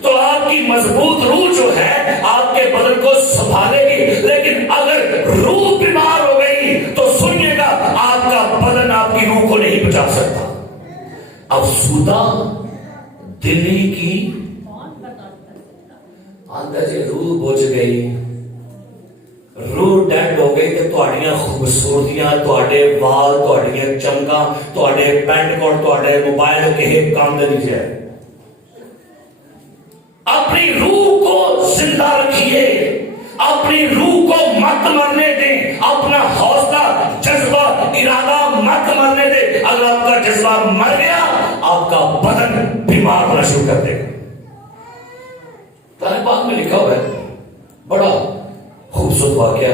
تو آپ کی مضبوط روح جو ہے آپ کے بدن کو سنبھالے گی. لیکن اگر روح بیمار ہو گئی تو سنیے گا آپ کا بدن آپ کی روح کو نہیں بچا سکتا. افسردہ دلی کی اندر سے روح بچ گئی روح ڈیڈ ہو گئی تو تہاڈیاں خوبصورتیاں، تہاڈے وال، تہاڈیاں چمکاں، تہاڈے پینٹ کوٹ، تہاڈے موبائل کہے کام دے نہیں جائے. اپنی روح کو زندہ رکھیے، اپنی روح کو مت مرنے دیں، اپنا حوصلہ، جذبہ، ارادہ مت مرنے دیں. اگر آپ کا جذبہ مر گیا آپ کا بدن بیمار ہونا شروع کر دے گا. قرآن پاک میں لکھا ہوا ہے بڑا خوبصورت واقعہ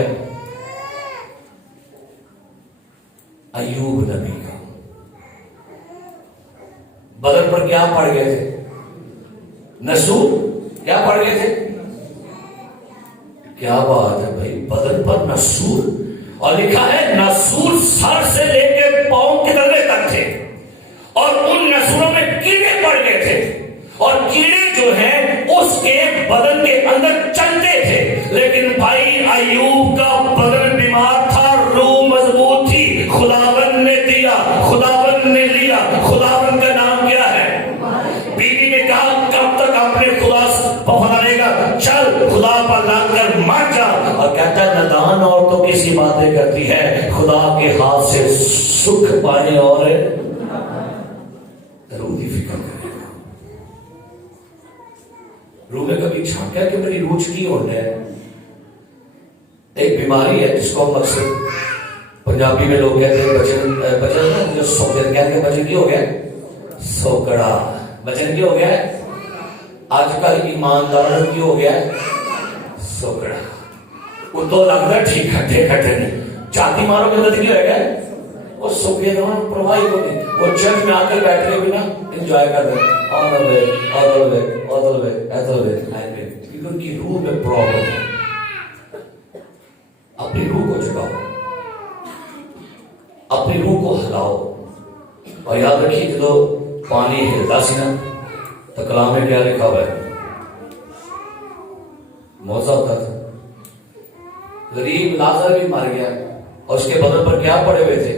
ایوب نبی کا. بدن پر کیا پڑ گئے تھے؟ نسور. کیا پڑ گئے تھے؟ کیا بات ہے بھائی، بدن پر نسور. اور لکھا ہے نسور سر سے لے کے پاؤں کے تلے تک تھے، اور ان نسوروں میں کیڑے پڑ گئے تھے، اور کیڑے جو ہیں اس کے بدن کے اندر چلتے تھے. لیکن بھائی ایوب کا بدن بیمار تھا، روح مضبوط تھی. خداوند نے دیا، خداوند نے لیا. خداوند کا نام کیا ہے؟ بیوی نے کہا کب تک اپنے خدا وفا رہے گا، چل خدا پر لگ کر مر جا. اور کہتا ہے نادان عورتوں کیسی باتیں کرتی ہے، خدا کے ہاتھ سے سکھ پائے اور روح کی فکر کرے گا. روح میں کبھی چھانکا کہ میری روح کی ہو ہے؟ ایک بیماری ہے جس کو ہم اکثر پنجابی میں لوگ کہتے ہیں بچن جو سوکڑ کہتے ہیں بچن کی ہو گیا سوکڑا. بچن کی ہو گیا ہے آج کل ایماندار کی ہو گیا ہے سوکڑا. وہ تو لگتا ہے ٹھیک کھٹے کھٹے نہیں چاتی مارو کے اندر کی ہو گیا وہ سوکھے دونوں پرواہی کو نہیں. وہ چرچ میں آ کر بیٹھ کے بھی نا انجوائے کر رہے کیونکہ ان کی روح میں پرابلم ہے. اپنی روح کو جگاؤ، اپنی روح کو ہلاؤ. اور یاد رکھیے جب پانی ہلتا سی نا تو کلام میں کیا لکھا ہوا ہے؟ موضوع ہوتا تھا. غریب لازر بھی مر گیا اور اس کے بدن پر کیا پڑے ہوئے تھے،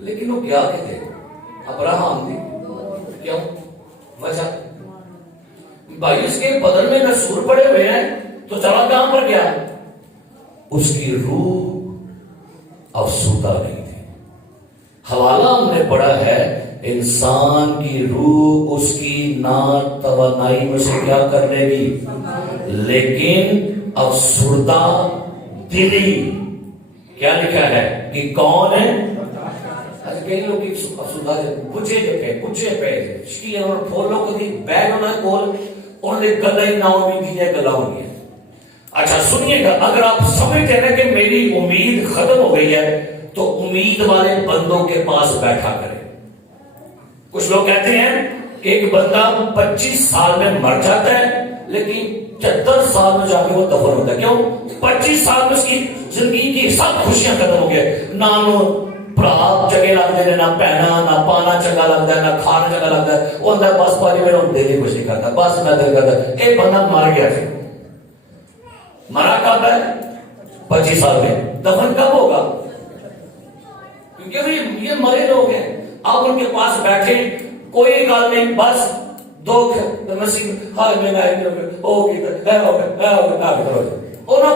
لیکن وہ کیا تھے؟ ابراہم تھے. کیوں؟ وجہ بھائی اس کے بدن میں نسور پڑے ہوئے ہیں تو چلا کہاں پر گیا؟ اس کی روح افسردہ نہیں تھی. حوالہ ہم نے پڑھا ہے انسان کی روح اس کی ناتوانائی میں سے کیا کر لے گی، لیکن افسردہ دلی کیا لکھا ہے کہ کون ہے؟ کئی لوگ افسردہ بچے بچے پہ شکی اور پھولوں کو دی بیگ ہونا کول اور دے گلہ ہی نہ امیدی ہے گلہ ہونی ہے. اچھا سنیے گا، اگر آپ سمجھتے ہیں کہ میری امید ختم ہو گئی ہے تو امید والے بندوں کے پاس بیٹھا کریں. کچھ لوگ کہتے ہیں کہ ایک بندہ 25 سال میں مر جاتا ہے لیکن 74 سال میں جا کے وہ دفن ہوتا ہے. کیوں؟ 25 سال میں اس کی زندگی کی سب خوشیاں ختم ہو گئے. نہ پرات چنگے لگتے ہیں، نہ پہنا نہ پانا چنگا لگتا ہے، نہ کھانا چنگا لگتا ہے. وہ اندر بس پانی میرا دل ہی کچھ نہیں کرتا، بس میں دل کرتا. ایک بندہ مر گیا تھا، مرا کب ہے؟ 25 سال میں. دفن کب ہوگا؟ کیونکہ یہ مرے لوگ ہیں. آپ ان کے پاس بیٹھے کوئی گل نہیں، بس دکھ نصیب ہائے میں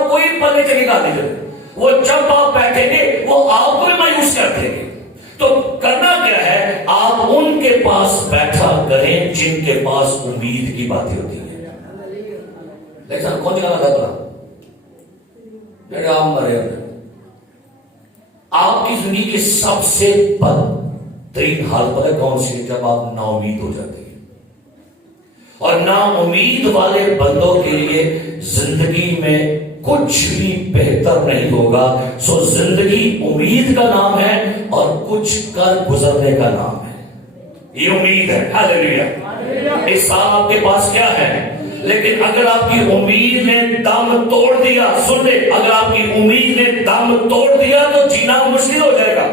کوئی پلے چلی گا نہیں. وہ جب آپ بیٹھیں گے وہ آپ کو مایوس کر دیں گے. تو کرنا کیا ہے؟ آپ ان کے پاس بیٹھا کریں جن کے پاس امید کی باتیں ہوتی ہیں. لیکن کون جگہ لگا بلا میرے آپ مرے ہوئے. آپ کی زندگی کی سب سے بدترین حال پتہ کون سی؟ جب آپ نا امید ہو جاتے ہیں. اور نا امید والے بندوں کے لیے زندگی میں کچھ بھی بہتر نہیں ہوگا. سو زندگی امید کا نام ہے اور کچھ کر گزرنے کا نام ہے. یہ امید ہے. ہاللیلویا. اس سال آپ کے پاس کیا ہے؟ لیکن اگر آپ کی امید نے دم توڑ دیا، سن لے، اگر آپ کی امید نے دم توڑ دیا تو جینا مشکل ہو جائے گا.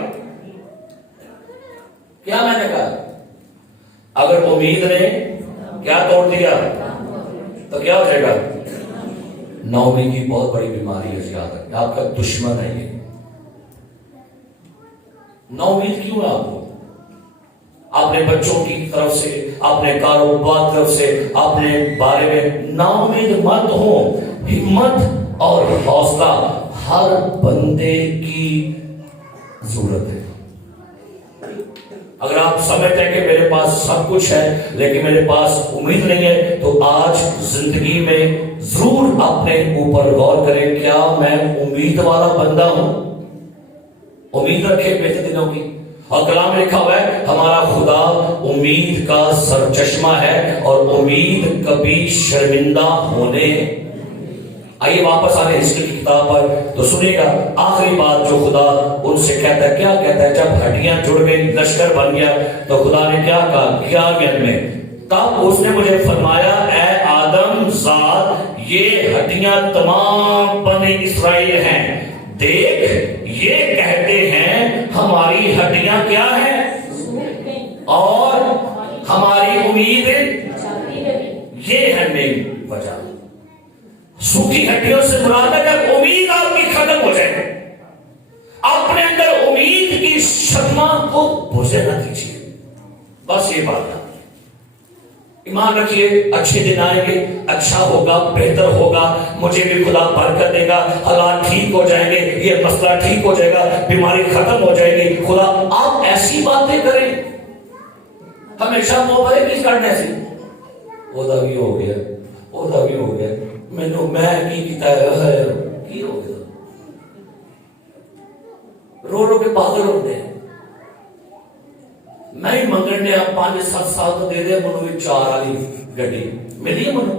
کیا میں نے کہا؟ اگر امید نے کیا توڑ دیا تو کیا ہو جائے گا؟ نا امیدی بہت بڑی بیماری ہے. یاد رکھیں آپ کا دشمن ہے یہ. نا امید کیوں ہے آپ کو؟ اپنے بچوں کی طرف سے، اپنے کاروبار کی طرف سے، اپنے بارے میں نا امید مت ہو. ہمت اور حوصلہ ہر بندے کی ضرورت ہے. اگر آپ سمجھتے ہیں کہ میرے پاس سب کچھ ہے لیکن میرے پاس امید نہیں ہے تو آج زندگی میں ضرور اپنے اوپر غور کریں, کیا میں امید والا بندہ ہوں؟ امید رکھے بیٹے دنوں کی. اور کلام میں لکھا ہوا ہے ہمارا خدا امید کا سرچشمہ ہے اور امید کبھی شرمندہ ہونے. آئیے واپس آنے ہسٹری کی کتاب پر تو سنیے گا آخری بات جو خدا ان سے کہتا ہے. کیا کہتا ہے؟ جب ہڈیاں جڑ گئی, لشکر بن گیا, تو خدا نے کیا کہا؟ قیامت میں تب اس نے مجھے فرمایا اے آدم ذات, یہ ہڈیاں تمام بنی اسرائیل ہیں, دیکھ یہ کہتے ہیں ہماری ہڈیاں کیا ہیں اور ہماری امید یہ ہے میری وجہ. سوکھی ہڈیوں سے مراد ہے جب امید آپ کی ختم ہو جائے, اپنے اندر امید کی شمع کو بجھے نہ دیجیے. بس یہ بات ہے. ایمان رکھیے اچھے دن آئیں گے, اچھا ہوگا, بہتر ہوگا, مجھے بھی خدا برکت دے گا, حالات ٹھیک ہو جائیں گے, یہ مسئلہ ٹھیک ہو جائے گا, بیماری ختم ہو جائے گی. خدا آپ ایسی باتیں کریں, ہمیشہ موبائل کس کرنے سے وہ بھی ہو گیا, وہ بھی ہو گیا, مینوں میں کی کیتا ہے کی ہو گیا, رو رو کے پاگل ہوتے ہیں. میں ہی منگن نے 5-7 سال تو دے دے منو بھی 4 والی گڈی ملی ہے منو,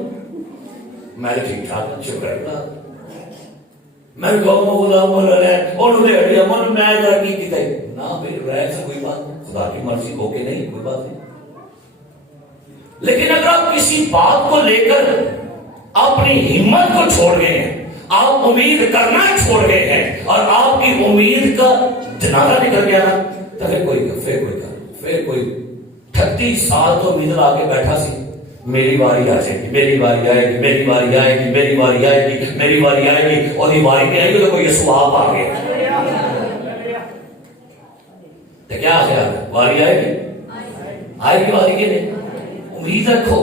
میں ٹھیک ٹھاک شکر ہے. میں کہوں خدا مولا نے انہوں نے ہڈیا من میں ذرا کی کیتا ہے نہ میری رائے سے کوئی بات نہیں, خدا کی مرضی ہو کے نہیں کوئی بات نہیں. لیکن اگر آپ کسی بات کو لے کر اپنی ہمت کو چھوڑ گئے ہیں, آپ امید کرنا چھوڑ گئے ہیں اور آپ کی امید کا جنازہ نکل گیا نا, تو پھر کوئی 38 سال تو امید لا کے بیٹھا سی, میری باری آ جائے گی, میری باری آئے گی, میری باری آئے گی, میری باری آئے گی, میری باری آئے گی, اور یہ باری نہیں آئے گی تو کوئی سواب آ گیا. تو کیا خیال ہے, باری آئے گی, آئے گی باری کے نہیں. امید رکھو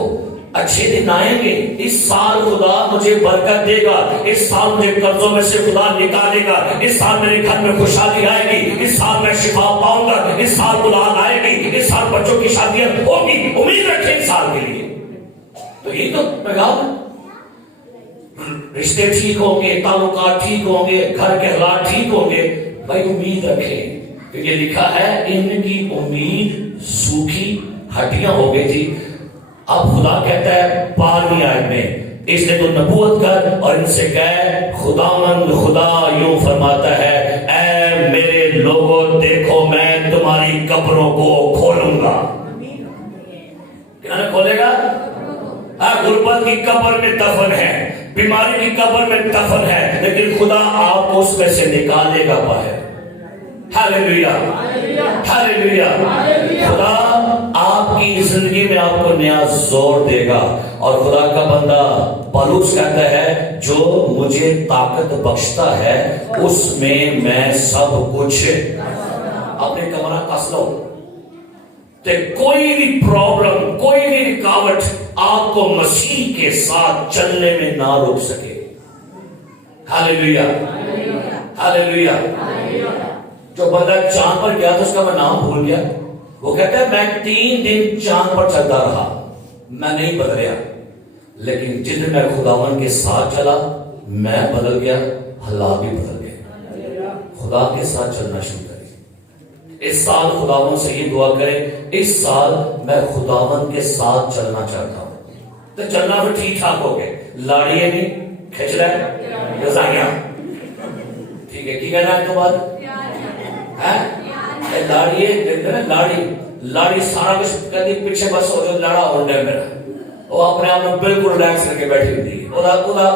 اچھے دن آئیں گے. اس سال خدا مجھے برکت دے گا, اس سال مجھے قرضوں میں سے خدا نکالے گا, اس سال میرے گھر میں خوشحالی آئے گی, اس سال میں شفا پاؤں گا, اس سال اولاد آئے گی, اس سال بچوں کی شادیاں ہوگی. امید رکھیں اس سال کے لیے. تو یہ تو پیغام ہے, رشتے ٹھیک ہوں گے, تعلقات ٹھیک ہوں گے, گھر کے حالات ٹھیک ہوں گے. بھائی امید رکھیں, کیونکہ لکھا ہے ان کی امید سوکھی ہڈیاں ہو گئی تھی. اب خدا کہتا ہے 12ویں آیت میں, اس نے تو نبوت کر اور ان سے کہے خداوند خدا یوں فرماتا ہے اے میرے لوگوں دیکھو میں تمہاری قبروں کو کھولوں گا. کیا کھولے گا؟ غربت کی قبر میں دفن ہے, بیماری کی قبر میں دفن ہے, لیکن خدا آپ کو اس میں سے نکالے گا باہر. ہاللیلویا, ہاللیلویا. خدا آپ کی زندگی میں آپ کو نیا زور دے گا. اور خدا کا بندہ پالوس کہتا ہے جو مجھے طاقت بخشتا ہے اس میں سب کچھ. اپنے کمرہ کس لو, کوئی بھی پرابلم, کوئی بھی رکاوٹ آپ کو مسیح کے ساتھ چلنے میں نہ روک سکے. ہاللیلویا, ہاللیلویا. جو بندہ چاند پر گیا تھا اس کا میں نام بھول گیا, وہ کہتا ہے میں 3 دن چاند پر چلتا رہا, میں نہیں بدلیا, لیکن جس دن میں خداوند کے ساتھ چلا میں بدل گیا, حالات بھی بدل گئے. خدا کے ساتھ چلنا شروع کریں. اس سال خداوند سے یہ دعا کریں اس سال میں خداوند کے ساتھ چلنا چاہتا ہوں. تو چلنا بھی ٹھیک ٹھاک ہو گئے, لاڑیے بھی کھچ رہا ہے, رضائیاں ٹھیک ہے, کی کہنا ہے تو بات لاڑی سارا کچھ کہتی پیچھے بس ہو جو لڑا ہو رہا ہے میرا, وہ اپنے آپ میں بالکل ریلیکس کر کے بیٹھی ہوتی ہے.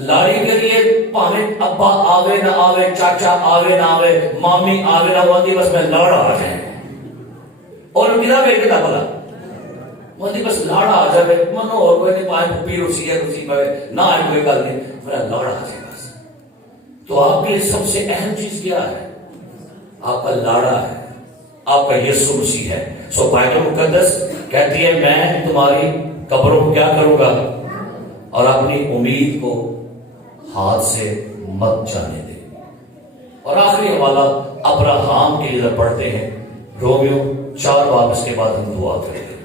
لاڑی کے لیے پانے ابا آوے نہ آوے, چاچا آوے نہ آوے, مامی آوے نہ آوے, بس میں لاڑا آ جائے. اور کدا بیٹھ کے بلا مجھے بس لاڑا آ جائے, منو اور کوئی نہیں پائے پپی روسی ہے روسی پہ نہ آئے کوئی گل نہیں, میرا لاڑا آ جائے بس. تو آپ کے لیے سب سے اہم چیز کیا ہے؟ آپ کا لاڑا ہے, آپ کا یسوع مسیح ہے. سو بائبل مقدس کہتی ہے میں تمہاری قبروں کو کیا کروں گا, اور اپنی امید کو ہاتھ سے مت جانے دے. اور آخری حوالہ ابراہام کے لیے پڑھتے ہیں، رومیو 4 باب، اس کے بعد ہم دعا کریں گے۔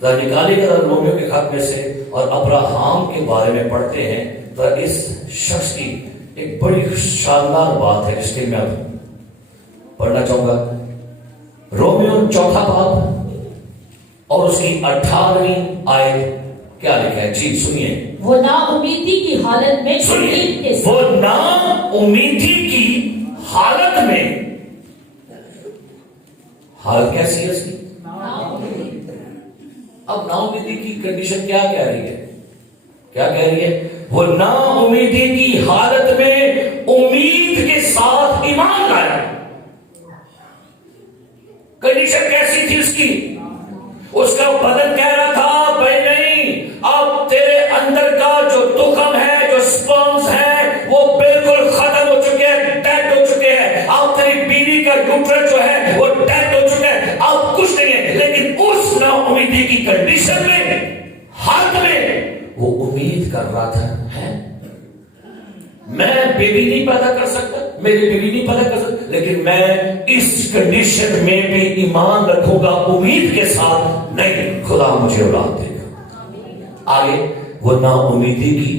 ذرا نکالی گا رومیو کے خط میں سے اور ابراہام کے بارے میں پڑھتے ہیں۔ ذرا اس شخص کی ایک بڑی شاندار بات ہے جس کے میں اب پڑھنا چاہوں گا۔ رومیو 4 باب اور اس کی 18ویں آیت کیا لکھا ہے؟ جی سنیے۔ وہ نا امیدی کی حالت میں وہ نا امیدی کی حالت میں، حالت کیسی ہے اس کی؟ اب نا امیدی کی کنڈیشن کیا کہہ رہی ہے؟ کیا کہہ رہی ہے؟ وہ نا امیدی کی حالت میں امید کے ساتھ ایمان لایا۔ کنڈیشن کیسی تھی اس کی؟ اس کا بدن کہہ رہا تھا بھائی نہیں، اب تیرے اندر کا جو تخم ہے، جو سپرمز ہے، وہ بالکل ختم ہو چکے ہیں، ڈیڈ ہو چکے ہیں۔ اب تیری بیوی کا یوٹرس جو ہے وہ ڈیڈ ہو چکا ہے، اب کچھ نہیں ہے۔ لیکن اس نا امیدی کی کنڈیشن میں، حالت میں، وہ امید کر رہا تھا ہے میں بیوی نہیں پیدا کر سکتا، میری بیوی نہیں پیدا کر سکتا، لیکن میں اس کنڈیشن میں بھی ایمان رکھوں گا امید کے ساتھ، نہیں خدا مجھے اولاد دے گا۔ آگے وہ نا امیدی کی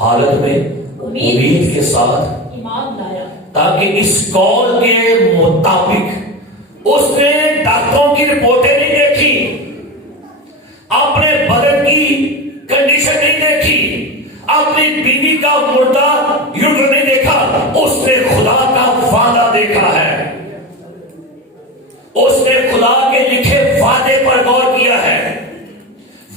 حالت میں امید کے ساتھ ایمان لایا، تاکہ اس قول کے مطابق اس نے ڈاکٹروں کی رپورٹیں نہیں دیکھی، اپنے بدن کی کنڈیشن نہیں دیکھی، اپنی بیوی کا مردہ یوٹر نہیں دیکھا، اس نے خدا کا وعدہ دیکھا ہے، اس نے خدا کے لکھے وعدے پر غور کیا ہے۔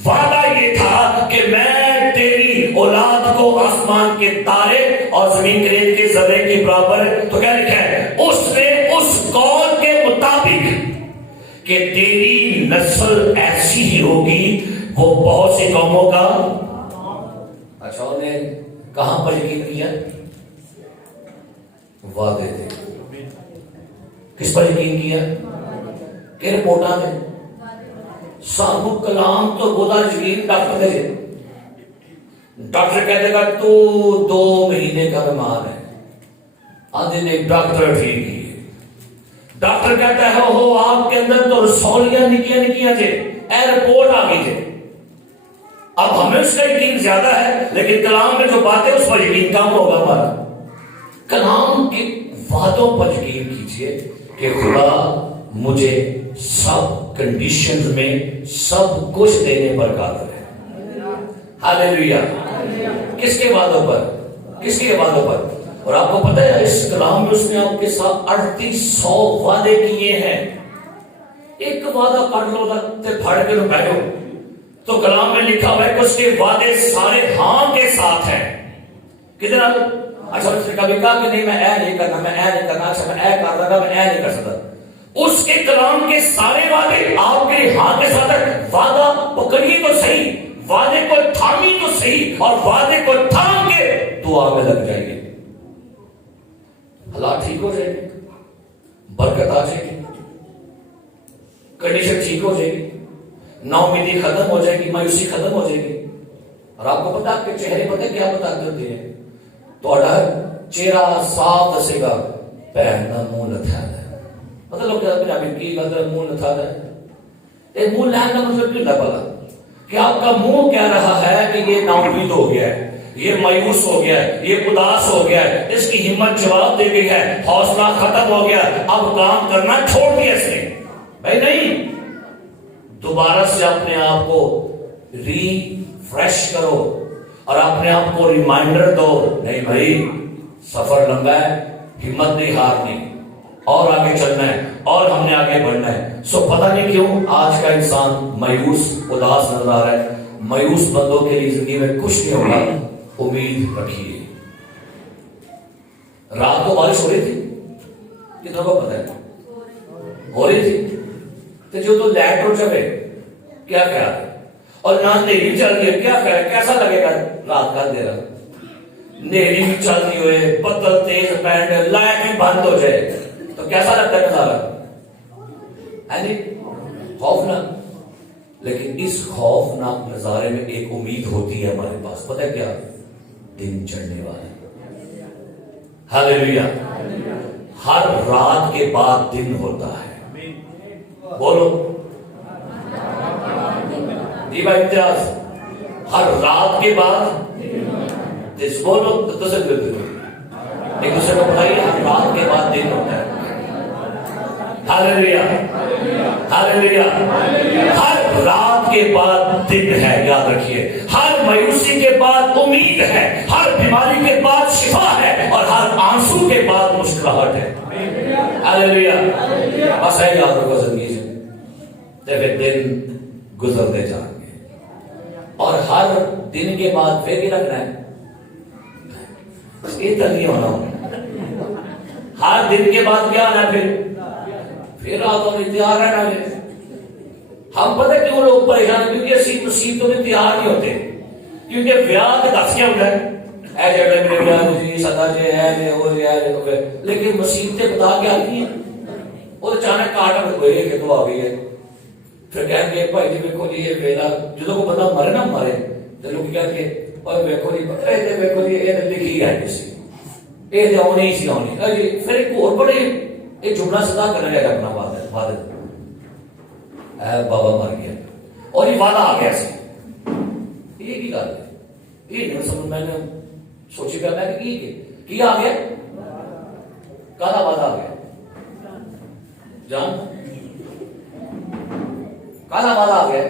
وعدہ یہ تھا کہ میں تیری اولاد کو آسمان کے تارے اور زمین کے ریت کے ذرے کے برابر، تو کیا لکھا ہے؟ اس نے اس قول کے مطابق کہ تیری نسل ایسی ہی ہوگی، وہ بہت سی قوموں کا، اچھا انہیں کہاں پر یقین کیا؟ وعدے تھے۔ کس پر یقین کیا؟ کہ رپورٹاں میں سانو کلام تو گودا یقین ڈاکٹر دے، ڈاکٹر کہتے گا تو 2 مہینے کا بیمار ہے، آدھے نے ڈاکٹر ٹھیک ہی ہے، ڈاکٹر کہتا ہے ہو آپ کے اندر تو رسولیاں نکیاں تھے، اے رپورٹ آ گئی تھے۔ اب ہمیں اس کا یقین زیادہ ہے، لیکن کلام میں جو بات ہے اس پر یقین کم ہوگا ہمارا۔ کلام کے وعدوں پر یقین کیجئے کہ خدا مجھے سب کنڈیشنز میں سب کچھ دینے پر قادر ہے۔ ہاللیلویہ۔ کس کے وعدوں پر؟ کس کے وعدوں پر؟ اور آپ کو پتہ ہے اس کلام میں اس نے آپ کے ساتھ 3800 وعدے کیے ہیں۔ ایک وعدہ کاٹ لو تے پھڑ کے لو بیٹھو، تو کلام میں لکھا ہوا ہے کہ اس کے وعدے سارے ہاں کے ساتھ ہیں۔ کتنا؟ اچھا اس نے کبھی کہا کہ نہیں میں اے نہیں کرنا، میں اے نہیں کرنا، اچھا میں اے کر رہا، میں اے نہیں کر سکتا۔ اس کے کلام کے سارے وعدے آپ کے ہاں کے ساتھ ہیں۔ وعدہ پکڑیے تو صحیح، وعدے کو تھامی تو صحیح، اور وعدے کو تھام کے دعا میں لگ جائیے، حالات ٹھیک ہو جائے گی، برکت آ جائے گی، کنڈیشن ٹھیک ہو جائے گی، نا امیدی ختم ہو جائے گی، مایوسی ختم ہو جائے گی۔ اور آپ کو پتا آپ کے چہرے پتہ کیا بتاتے ہوتے ہیں؟ تھوڑا چہرہ صاف دسے گا، پہننا منہ لتھا ہے۔ پتہ لوگ کیا پنجابی کی گل ہے منہ لتھا ہے؟ ایک منہ لہن کا مطلب کیا پتا کہ آپ کا منہ کہہ رہا ہے کہ یہ نا امید ہو گیا ہے، یہ مایوس ہو گیا ہے، یہ اداس ہو گیا ہے، اس کی ہمت جواب دے گئی ہے، حوصلہ ختم ہو گیا، اب کام کرنا چھوڑ دیا اس نے۔ بھائی نہیں، دوبارہ سے اپنے آپ کو ریفریش کرو اور اپنے آپ کو ریمائنڈر دو، نہیں بھائی سفر لمبا ہے، ہمت نہیں ہارنی، اور آگے چلنا ہے، اور ہم نے آگے بڑھنا ہے۔ سو پتہ نہیں کیوں آج کا انسان مایوس اداس نظر آ رہا ہے۔ مایوس بندوں کے لیے زندگی میں کچھ نہیں ہوگا، امید رکھیے۔ رات کو بارش ہو رہی تھی، کتنا کو پتہ ہے؟ ہو رہی تھی، تو جو تو لائٹ ہو جائے کیا خیال ہے؟ اور نہ اندھیری چل رہی ہے، کیا خیال ہے؟ کیسا لگے گا رات کا اندھیرا؟ اندھیری بھی چل رہی ہوئے، بدل تیز پینڈ، لائٹ بھی بند ہو جائے تو کیسا لگتا ہے نظارہ؟ خوفناک۔ لیکن اس خوفناک نظارے میں ایک امید ہوتی ہے ہمارے پاس، پتہ ہے کیا؟ دن چڑھنے والا ہے۔ ہاللیلویہ۔ ہر رات کے بعد دن ہوتا ہے. بولو جی بھائی امتیاز, ہر رات کے بعد بولو ایک دوسرے کو بتائیے, ہر رات کے بعد دن ہوتا ہے. ہاللیلویا ہاللیلویا. ہر رات کے بعد دن ہے, یاد رکھیے. ہر مایوسی کے بعد امید ہے, ہر بیماری کے بعد شفا ہے, اور ہر آنسو کے بعد مسکراہٹ ہے. ہاللیلویا. بس ہے یاد رکھو زندگی سے, پھر دن گزرتے جائیں گے, اور ہر دن کے بعد پھر بھی رکھنا ہے. یہ تو نہیں ہونا. ہر دن کے بعد کیا ہونا ہے, پھر راتوں میں تیار رہنا ہے. ہم پتہ کیوں لوگ پریشان ہیں, کیونکہ اسی مصیبتوں میں تیار نہیں ہوتے. کیونکہ بیاہ کے دس کیا ہوتا ہے, اے جڑے میرے بیاہ مجھے سدا جے ہے وہ ہے, لیکن مصیبتیں بتا کے آتی ہیں. وہ اچانک کاٹ میں کوئی کہ تو آ گئی ہے. پھر کہیں گے بھائی جی دیکھو جی یہ ویلا جدو کو بندہ مرے نہ مرے تو لوگ کہیں گے اور دیکھو جی دیکھو جی یہ لکھی ہے کسی یہ تو آنی سی آنی جی. پھر ایک اور بڑے ایک جملہ سدا کرنا جائے اپنا وعدہ اے بابا مر گیا اور یہ وعدہ آ گیا سی. یہ کی گل ہے, یہ نہیں سمجھ. میں نے سوچی کر میں کہ آ گیا, کہاں وعدہ آ گیا جان, کہاں وعدہ آ گیا.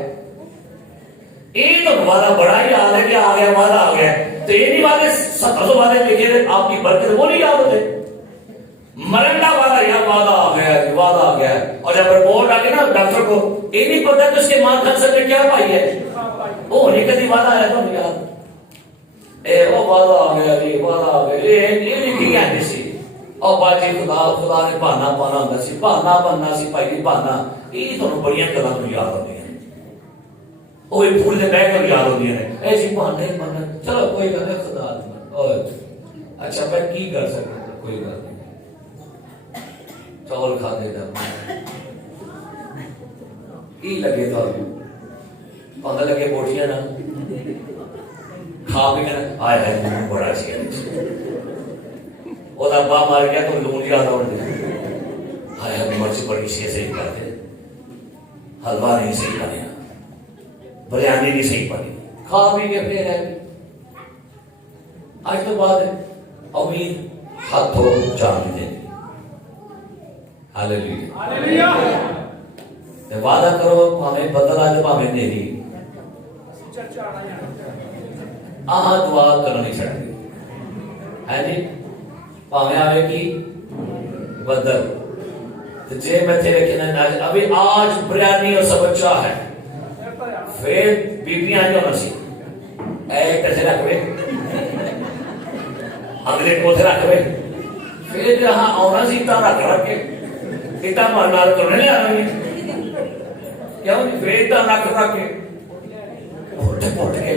یہ تو وعدہ بڑا ہی یاد ہے کہ آ گیا وعدہ آ گیا. تو یہ نہیں وعدے 700 وعدے لکھے تھے آپ کی برکت وہ نہیں یاد ہوتے. مرن کا وعدہ یا وعدہ آ گیا جی, وعدہ آ گیا. اور جب رپورٹ آ گئی نا ڈاکٹر کو, یہ نہیں پتا کہ اس کے ماں کینسر نے کیا پائی ہے. وہ نہیں کدی وعدہ آیا تو نہیں یاد. وہ وعدہ آ گیا جی, وعدہ آ گیا یہ لکھی گئی سی. اور باجی خدا نے بہانا پانا ہوتا سی, بہانا بننا سی بھائی بہانا. یہ تمہیں بڑی گلاں تو یاد ہوتی ہیں, وہ پھول کے بہ کر یاد ہوتی ہیں. ایسی بہانا ہی بننا, چلو کوئی گل نہیں خدا. اچھا میں کی کر سکتا, کوئی گل نہیں. چاول کھاتے جب یہ لگے تو پتہ لگے بوٹیاں نا کھا پی کے آئے ہے بڑا چیز وہ ابا مار گیا تو لون یاد آ آیا مرچ بڑی سی صحیح کرتے, حلوہ نہیں صحیح بنیا, بریانی نہیں صحیح بنی, کھا پی کے پھر رہ. آج تو بعد امید ہاتھ ہو جان دے. ہاللیلویا. وعدہ کرو ہمیں بدل آج ہمیں دے دی. دعا کرنی چاہیے ہے جی, پاویں آوے کی بدل. جے میں تیرے کہنا ابھی آج بریانی اور سب اچھا ہے, پھر بیبیاں جو نسی اے کیسے رکھوے, اگلے کو رکھ رہے, پھر جہاں آنا سی تا رکھ کے اتنا مارنال کرنے لے آنا کیوں نہیں, پھر اتنا رکھ کے پھٹ کے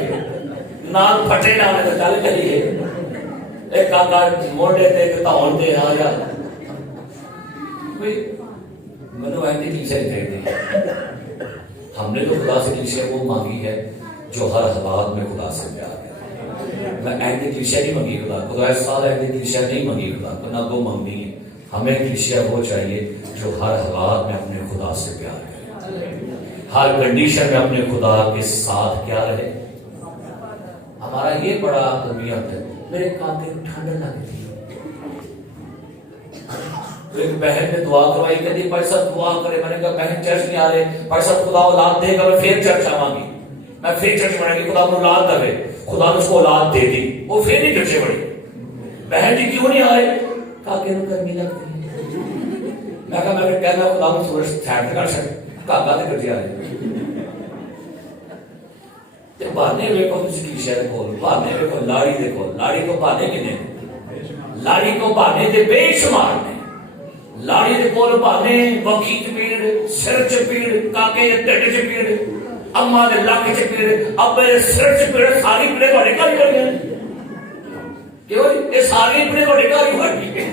نال پھٹے نہ تو چل چلیے. ایک کاکا موڈے تے تاؤن دے آ جا منو ایسی کلیسیا چاہیے. ہم نے تو خدا سے کلیسیا وہ مانگی ہے جو ہر حالات میں خدا سے پیار ہے. میں ایسی کلیسیا نہیں مانگی خدا, خدا سال ایسی کلیسیا نہیں مانگی خدا کو, نہ دو مانگنی ہے. ہمیں کلیسیا وہ چاہیے جو ہر حالات میں اپنے خدا سے پیار کرے, ہر کنڈیشن میں اپنے خدا کے ساتھ کیا رہے. ہمارا یہ بڑا المیت ہے. میرے کام کے ٹھنڈ لگتی ہے. ایک بہن نے دعا کروائی, کہتی بھائی صاحب دعا کرے. میں نے کہا بہن چرچ نہیں آ رہے, بھائی صاحب خدا اولاد دے گا, میں پھر چرچ آواں گی, میں پھر چرچ بڑھے گی. خدا کو اولاد دے, خدا نے اس کو اولاد دے دی, وہ پھر نہیں چرچے بڑھی. بہن جی کیوں نہیں آ رہے, کہا کہ گرمی لگتی ہے. میں کہا میں کہنا خدا کو سورج سائڈ کر سکے, کاکا نے کٹیا رہے. بہانے ویکو تسی کلیسیا دے کول, بہانے ویکو لاڑی دے کول. لاڑی کو بہانے کنے, لاڑی کو بہانے دے بے شمار نے. لاڑی دے کول بہانے وکھی چ پیڑ, سر چ پیڑ, کاکے دے ٹڈ چ پیڑ, اما دے لک چ پیڑ, ابے دے سر چ پیڑ. ساری پیڑے تواڈے گھر ہی بڑی ہیں. کیوں یہ ساری پیڑے تواڈے گھر ہی بڑی ہیں.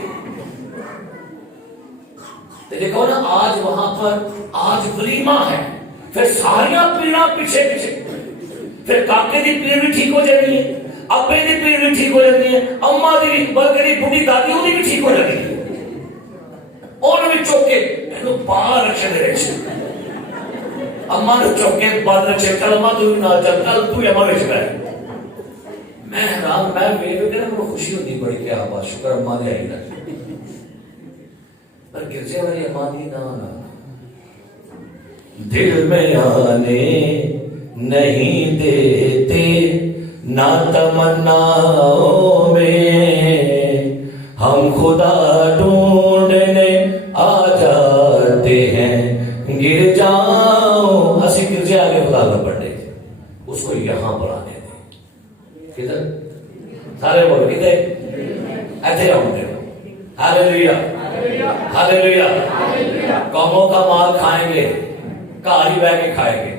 دیکھو نا آج وہاں پر آج ولیمہ ہے, پھر ساریاں پیڑاں پیچھے پیچھے. پھر کاکے دی پیڑ بھی ٹھیک ہو جاتی ہے, ابے دی پیڑ بھی ٹھیک ہو جاتی ہے, اما دی بلکہ بڑھی دادی وہ بھی ٹھیک ہو جاتی ہے. رکشے دے رکشے اما نے چوکے بعد رکشے چل اما تو نہ چل چل تو اما رکشے بیٹھ میں حیران میں ویڈیو کہ مجھے خوشی ہوتی بڑی کیا بات شکر اما نے آئی نا پر گرجے والی اما دی نا دل میں آنے نہیں دیتے نہ تمناؤں میں ہم خدا ڈھونڈنے آ جاتے ہیں گر جاؤ ہنسی گرجے آگے خدا نہ پڑھنے اس کو یہاں پر آنے دیں کدھر سارے بول کدھر ایسے رہوں گے ہاللیلویا ہاللیلویا قوموں کا مال کھائیں گے کاری بہ کے کھائیں گے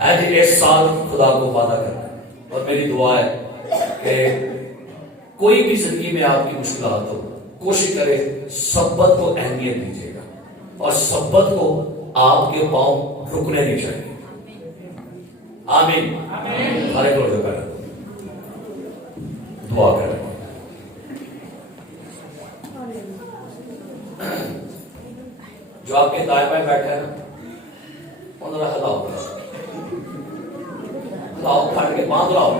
ایسے اس سال خدا کو وعدہ کرنا ہے اور میری دعا ہے کہ کوئی بھی زندگی میں آپ کی مشکلات ہو کوشش کرے سبت کو اہمیت دیجیے گا اور سبت کو آپ کے پاؤں رکنے نہیں چاہیے آمین سارے کو جو کریں دعا کریں جو آپ کے دائیں بائیں بیٹھے ہیں انہوں نے ہلاؤ پھڑ کے باندھ لاؤ